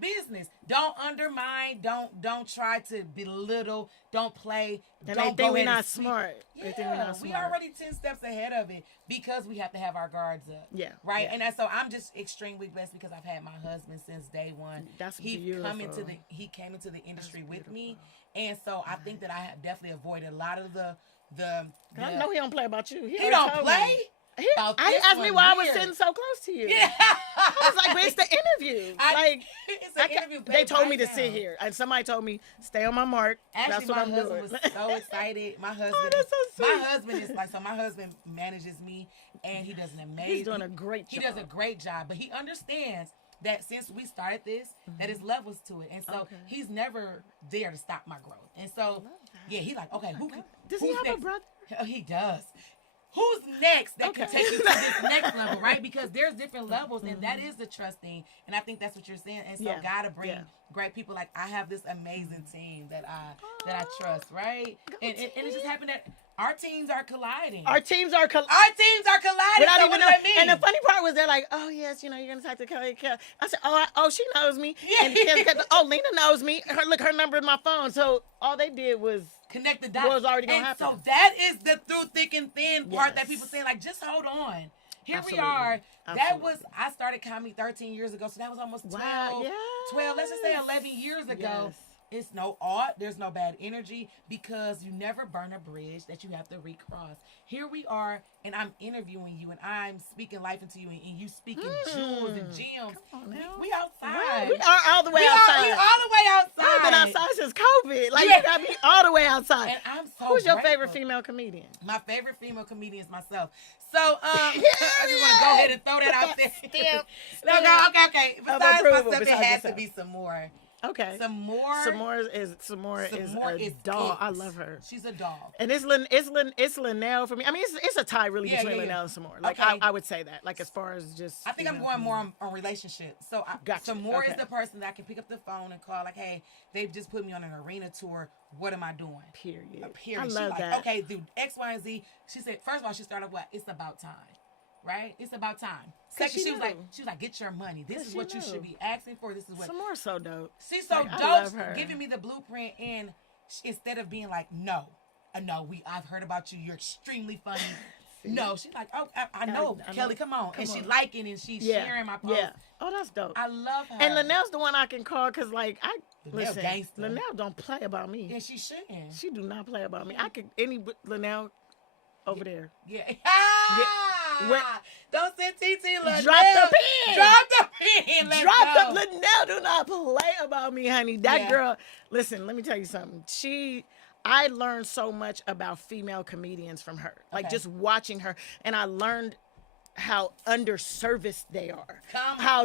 Business. Don't undermine. Don't try to belittle. Don't play. And don't they think go we're in not smart. Yeah, we already 10 steps ahead of it, because we have to have our guards up. Yeah. Right. Yeah. And so I'm just extremely blessed, because I've had my husband since day one. That's beautiful. He came into the industry with me, and so I think that I have definitely avoided a lot of the. I know he don't play about you. He don't play. I asked me why I was sitting so close to you. Yeah. I was like, but it's the interview. It's an interview. They told me to sit here, and somebody told me, stay on my mark. Actually, that's what my I'm husband doing. was so excited. My husband, that's so sweet. My husband is like, so my husband manages me, and he does an amazing. He's doing a great job. He does a great job, but he understands that since we started this, that there's levels to it, and so he's never there to stop my growth. And so, he's like, okay, does he have next? a brother? Oh, he does. Who's next that can take you to this next level, right? Because there's different levels, and that is the trust thing. And I think that's what you're saying. And so God to bring great people. Like, I have this amazing team that I trust, right? And it just happened that our teams are colliding. Our teams are colliding. Without so even knowing. That mean? And the funny part was they're like, oh yes, you're gonna talk to Kelly. I said, oh, she knows me. Yeah. And Lena knows me. Her number in my phone. So all they did was connect the dots. What was already gonna happen. So that is the through thick and thin part that people saying, like, just hold on. Here we are. I started comedy 13 years ago, so that was almost 12. 12, let's just say 11 years ago. It's no art. There's no bad energy because you never burn a bridge that you have to recross. Here we are, and I'm interviewing you, and I'm speaking life into you, and you speaking jewels and gems. Come on now. We outside. Right. We are all the way outside. We all the way outside. I've been outside since COVID. Like, you got me all the way outside. And I'm so Who's your grateful. favorite female comedian? My favorite female comedian is myself. So, I just want to go ahead and throw that out there. Okay. Besides myself, it has to be some more. Okay. Some more is a doll. I love her. She's a doll. And it's Linnell for me. I mean, it's a tie really between Linnell and some more. Like, okay. I would say that. Like, as far as just. I think I'm going more on relationships. So gotcha. Some more is the person that I can pick up the phone and call. Like, hey, they've just put me on an arena tour. What am I doing? Period. Period. I love She's that. like, okay, do X, Y, and Z. She said, first of all, she started what? It's about time. Right? It's about time. Second, she was like, get your money. This is what you should be asking for. This is what. Some more so dope. She's so dope, giving me the blueprint, and instead of being like, no, I've heard about you. You're extremely funny. No, she's like, oh, I know, Kelly, come on. And she liking and she's sharing my posts. Yeah. Oh, that's dope. I love her. And Linnell's the one I can call because, like, gangster. Linnell don't play about me. Yeah, she shouldn't. She do not play about me. I could, Linnell over there. Yeah. Don't send TT Linnell. Drop the pen. Drop the pen. Linnell do not play about me, honey. That girl, listen, let me tell you something. I learned so much about female comedians from her. Like, just watching her. And I learned how underserviced they are. How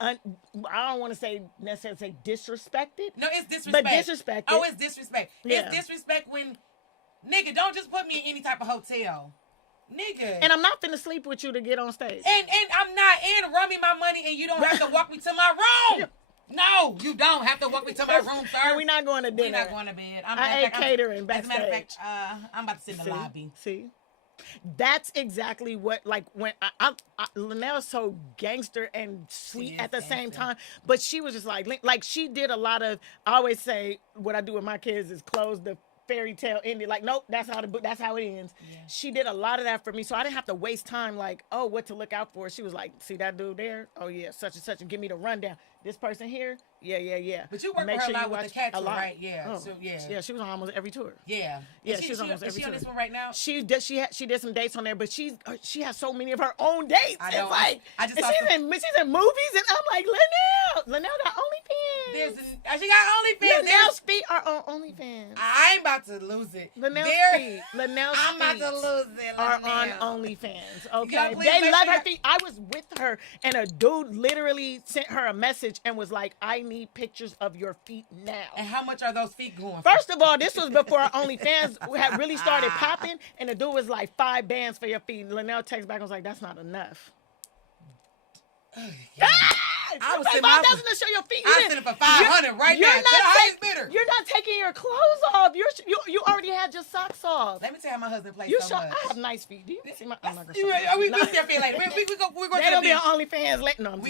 I don't want to necessarily say disrespected. No, it's disrespect. But disrespected. Oh, it's disrespect. Yeah. It's disrespect when, nigga, don't just put me in any type of hotel. Nigga. And I'm not finna sleep with you to get on stage. And I'm not in. Run me my money and you don't have to walk me to my room. No, you don't have to walk me to my room, sir. We're not going to dinner. We're not going to bed. I ate catering backstage. As a matter of fact, I'm about to sit in the lobby. See? That's exactly what, like, when Linnell's so gangster and sweet at the same time, but she was just like she did a lot of, I always say what I do with my kids is close the fairy tale ending. Like, nope, that's how it ends. Yeah. She did a lot of that for me, so I didn't have to waste time like, oh, what to look out for. She was like, see that dude there? Oh yeah, such and such, and give me the rundown. This person here? Yeah. But you work with her a lot with the Katt tour, right? Yeah. Oh. So, yeah. Yeah, she was on almost every tour. Yeah. She was on almost every tour. Is she on this one right now? She did some dates on there, but she has so many of her own dates. I know. She's in movies, and I'm like, Linnell got OnlyFans. She got OnlyFans. Linnell's feet are on OnlyFans. I'm about to lose it. Linnell's feet I'm about to lose it. Are on OnlyFans. Okay, they love her feet. I was with her, and a dude literally sent her a message and was like, I need pictures of your feet now. And how much are those feet going for? First of all, this was before OnlyFans had really started popping, and the dude was like, 5 bands for your feet. Linnell texted back and was like, that's not enough. I was like, $5,000 to show your feet. I sent it for $500 right now. To the highest bidder. You're not taking your clothes off. You already had your socks off. Let me tell you, my husband plays so much. I have nice feet. Do you see my? I'm not gonna we see your feet later. We're going to be on OnlyFans. I'm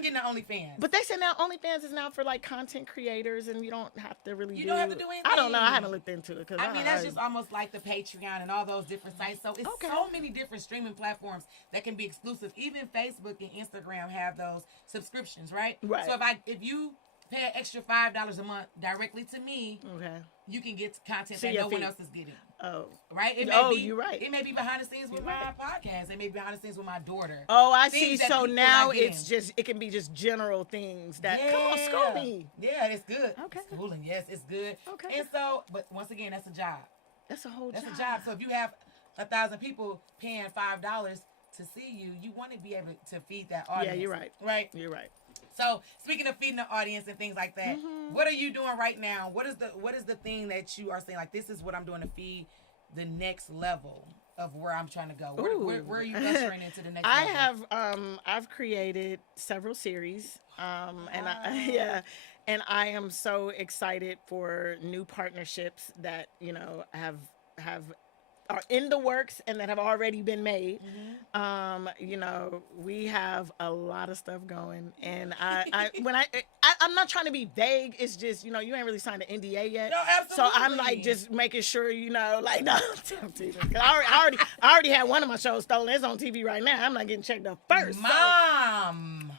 getting an OnlyFans. But they said now OnlyFans is now for like content creators, and you don't have to really. You don't have to do anything. I don't know. I haven't looked into it that's just almost like the Patreon and all those different sites. So it's so many different streaming platforms that can be exclusive. Even Facebook and Instagram have those subscriptions, right? Right. So if you pay an extra $5 a month directly to me, you can get content that no one else is getting. Oh, right. You're right. It may be behind the scenes with my podcast. It may be behind the scenes with my daughter. Oh, I see. So now it can be just general things that come on, school me. Yeah, it's good. Okay. Schooling, yes, it's good. Okay. And so, but once again, that's a job. That's a whole job. That's a job. So if you have 1,000 people paying $5 to see you, you want to be able to feed that audience. Yeah, you're right. Right. You're right. So speaking of feeding the audience and things like that, what are you doing right now? What is the thing that you are saying, like, this is what I'm doing to feed the next level of where I'm trying to go? Where are you ushering into the next level? I've created several series. And I am so excited for new partnerships that, are in the works and that have already been made. We have a lot of stuff going, and I'm not trying to be vague. It's just, you ain't really signed an NDA yet. No, absolutely. So I'm like just making sure, no, I'm teasing. I already had one of my shows stolen. It's on TV right now. I'm not getting checked up first. Mom.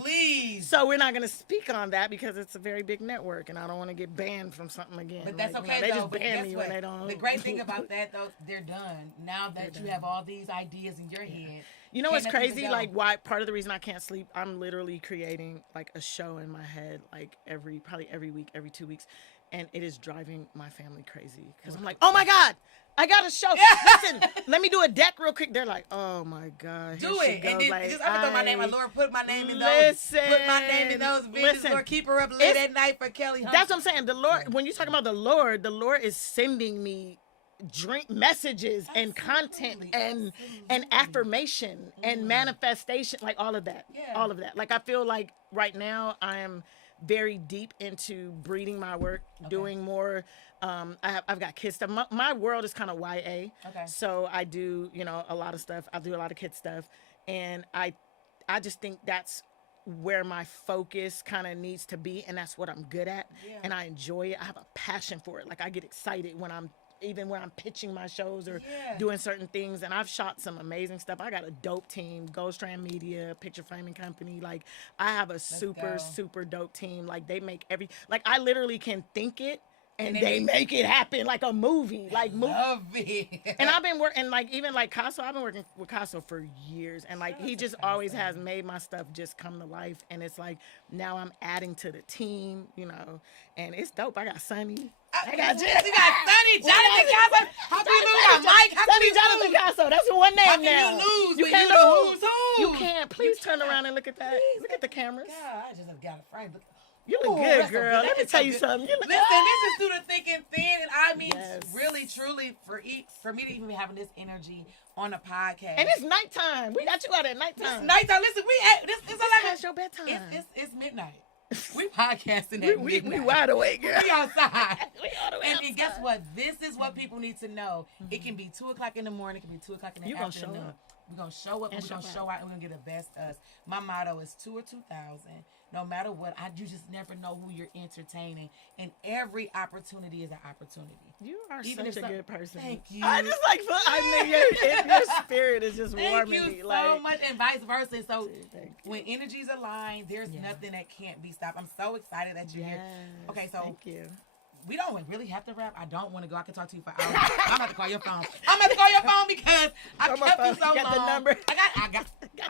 Please. So we're not going to speak on that because it's a very big network, and I don't want to get banned from something again. But that's okay, they though. just But ban guess me what? when they don't. The great thing about that, though, they're done. Now that you have all these ideas in your head. You know what's can't nothing crazy? go. Like, why part of the reason I can't sleep, I'm literally creating like a show in my head, like probably every week, every 2 weeks, and it is driving my family crazy because I'm like, oh my god, I got a show. Listen, let me do a deck real quick. They're like, oh my god, Do it. And then like, just I'm gonna throw my name. My Lord, put my name in those. Listen, put my name in those videos. Lord, keep her up late at night for Kelly Hunt. That's what I'm saying. The Lord, when you're talking about the Lord is sending me messages and content and affirmation and manifestation, like all of that. All of that. Like, I feel like right now I am very deep into breeding my work, doing more. I've got kids stuff. My world is kind of YA. So I do, a lot of stuff. I do a lot of kids stuff, and I just think that's where my focus kind of needs to be, and that's what I'm good at, and I enjoy it. I have a passion for it. Like, I get excited when I'm pitching my shows or doing certain things. And I've shot some amazing stuff. I got a dope team, Gold Strand Media, Picture Framing Company. Like, I have a super dope team. Like, they make like, I literally can think it and they make it happen like a movie. Like, love it. And I've been working, like, even like Casso, I've been working with Casso for years. And like, he just always has made my stuff just come to life. And it's like, now I'm adding to the team, and it's dope. I got Sonny. I got Sonny, Jonathan Casso. How can you lose my mic? How can you Jonathan Casso. That's one name how now. Can you lose? You can't lose. You can't. Please turn around and look at that. Look at the cameras. God, I just have got a frame. You look good, girl. Let me tell you something. Listen, this is through the thick and thin, and I mean, really, truly, for me to even be having this energy on a podcast. And it's nighttime. We got you out at nighttime. It's nighttime. Listen, it's past your bedtime. It's midnight. We podcasting at midnight. We wide awake, girl. We outside. We all the way outside. And guess what? This is what people need to know. It can be 2:00 in the morning. It can be 2:00 in the afternoon. We're going to show up, and we're going to show out, and we're going to get the best us. My motto is 2 or 2,000. No matter what, you just never know who you're entertaining. And every opportunity is an opportunity. You are such a good person. Thank you. I just like, your spirit is just warming me. Thank you so much, and vice versa. So when energies align, there's nothing that can't be stopped. I'm so excited that you're here. Okay, so thank you. We don't really have to wrap. I don't want to go. I can talk to you for hours. I'm about to call your phone. I'm about to call your phone because I kept you so long. You got the number.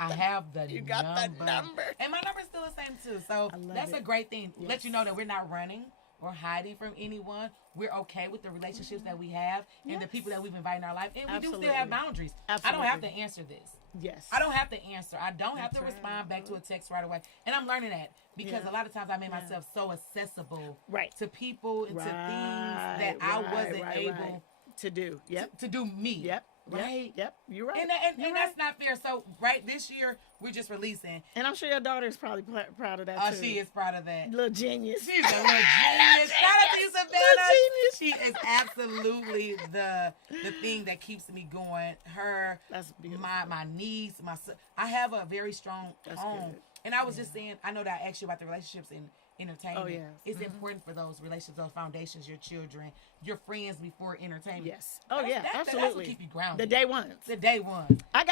I have the number. You got the number. And my number's still the same too. So that's a great thing. Yes. Let you know that we're not running or hiding from anyone. We're okay with the relationships that we have and the people that we've invited in our life. And we do still have boundaries. Absolutely. I don't have to answer this. Yes. I don't have to answer. I don't have to respond back to a text right away. And I'm learning that because a lot of times I made myself so accessible to people and to things that I wasn't able to do. Yep. To do me. Yep. Right? Yep. You're right. And that's not fair. So, this year, we're just releasing. And I'm sure your daughter is probably proud of that, too. Oh, she is proud of that. Little genius. She's a little genius. Shout out to you, Savannah. She is absolutely the thing that keeps me going. Her, that's beautiful. My niece, my son. I have a very strong home. Good. And I was just saying, I know that I asked you about the relationships and entertainment. Oh, yeah. It's important for those relationships, those foundations, your children, your friends before entertainment. Yes. Oh, yeah, absolutely. That's what keep you grounded. The day ones. The day ones. I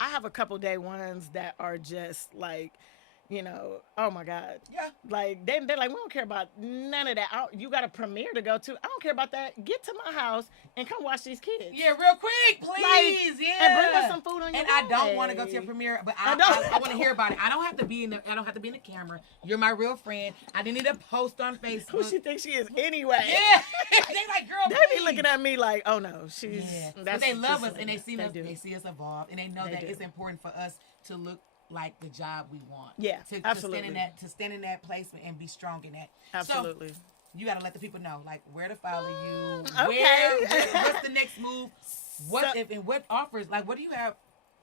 have a couple day ones that are just like, oh my God. Yeah. Like, they're like, we don't care about none of that. You got a premiere to go to. I don't care about that. Get to my house and come watch these kids. Yeah, real quick, please. And bring us some food on your And I don't want to go to your premiere, but I want to hear about it. I don't have to be in the camera. You're my real friend. I didn't need to post on Facebook. Who she thinks she is anyway? Yeah. They like, girl, they be looking at me like, oh no, she's. Yeah. But they love us and they see us. They see us evolve and they know that it's important for us to look like the job we want. Yeah, absolutely. To stand in that placement and be strong in that. Absolutely. So, you got to let the people know, like, where to follow you. Okay. What's the next move? What offers? Like, what do you have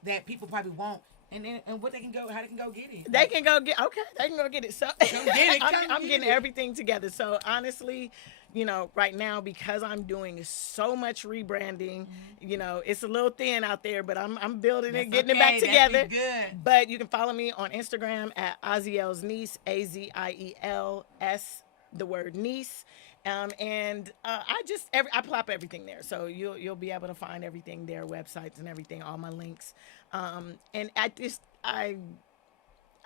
that people probably want? And what they can go, how they can go get it. They can go get it. So I'm getting everything together. So honestly, right now, because I'm doing so much rebranding, it's a little thin out there, but I'm building it, getting it back together. Good. But you can follow me on Instagram at Aziel's Niece, AZIELS, the word niece. And I plop everything there, so you'll be able to find everything there, websites and everything, all my links. And I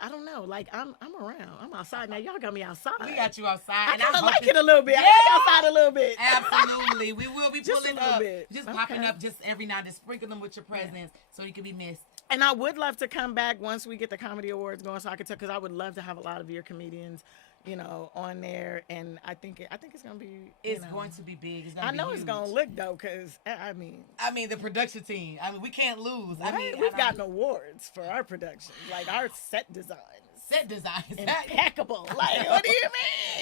I don't know. Like I'm around. I'm outside now. Y'all got me outside. We got you outside. I and kind of I'm like hoping- it a little bit. Yeah. I like outside a little bit. Absolutely. We will be Just a pulling little up. bit. Just Okay. popping up just every now and then. Sprinkle them with your presence so you can be missed. And I would love to come back once we get the comedy awards going, so I could tell, because I would love to have a lot of your comedians, you know, on there. And I think it's gonna be. It's going to be big. It's gonna I be know huge. it's gonna look though, because I mean, the production team. I mean, we can't lose. I right? mean, We've gotten awards for our productions, like our set designs. set designs. Impeccable. Like, what do you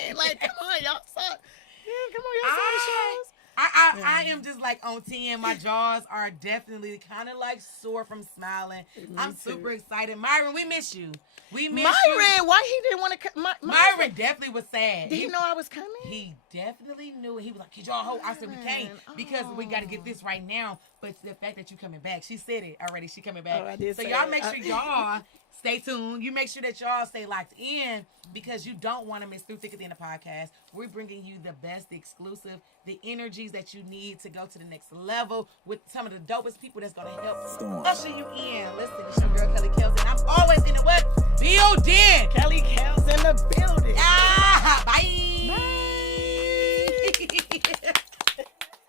mean? Like, come on, y'all saw. Yeah, come on, y'all saw the shows. I am just like on 10. My jaws are definitely kind of like sore from smiling. I'm super excited. Myron, we miss you. We miss you. Myron, why he didn't want to come? Myron definitely was sad. Did he know I was coming? He definitely knew it. He was like, "Could y'all hold?" I said, "We can't because we got to get this right now." But the fact that you coming back, she said it already. She coming back. Oh, I did so say y'all it. make sure y'all stay tuned. You make sure that y'all stay locked in because you don't want to miss Through Thick and Thin the podcast. We're bringing you the best, the exclusive, the energies that you need to go to the next level with some of the dopest people that's going to help usher you in. Listen, it's your girl Kelly Kells, and I'm always in the what? Building. Kelly Kells in the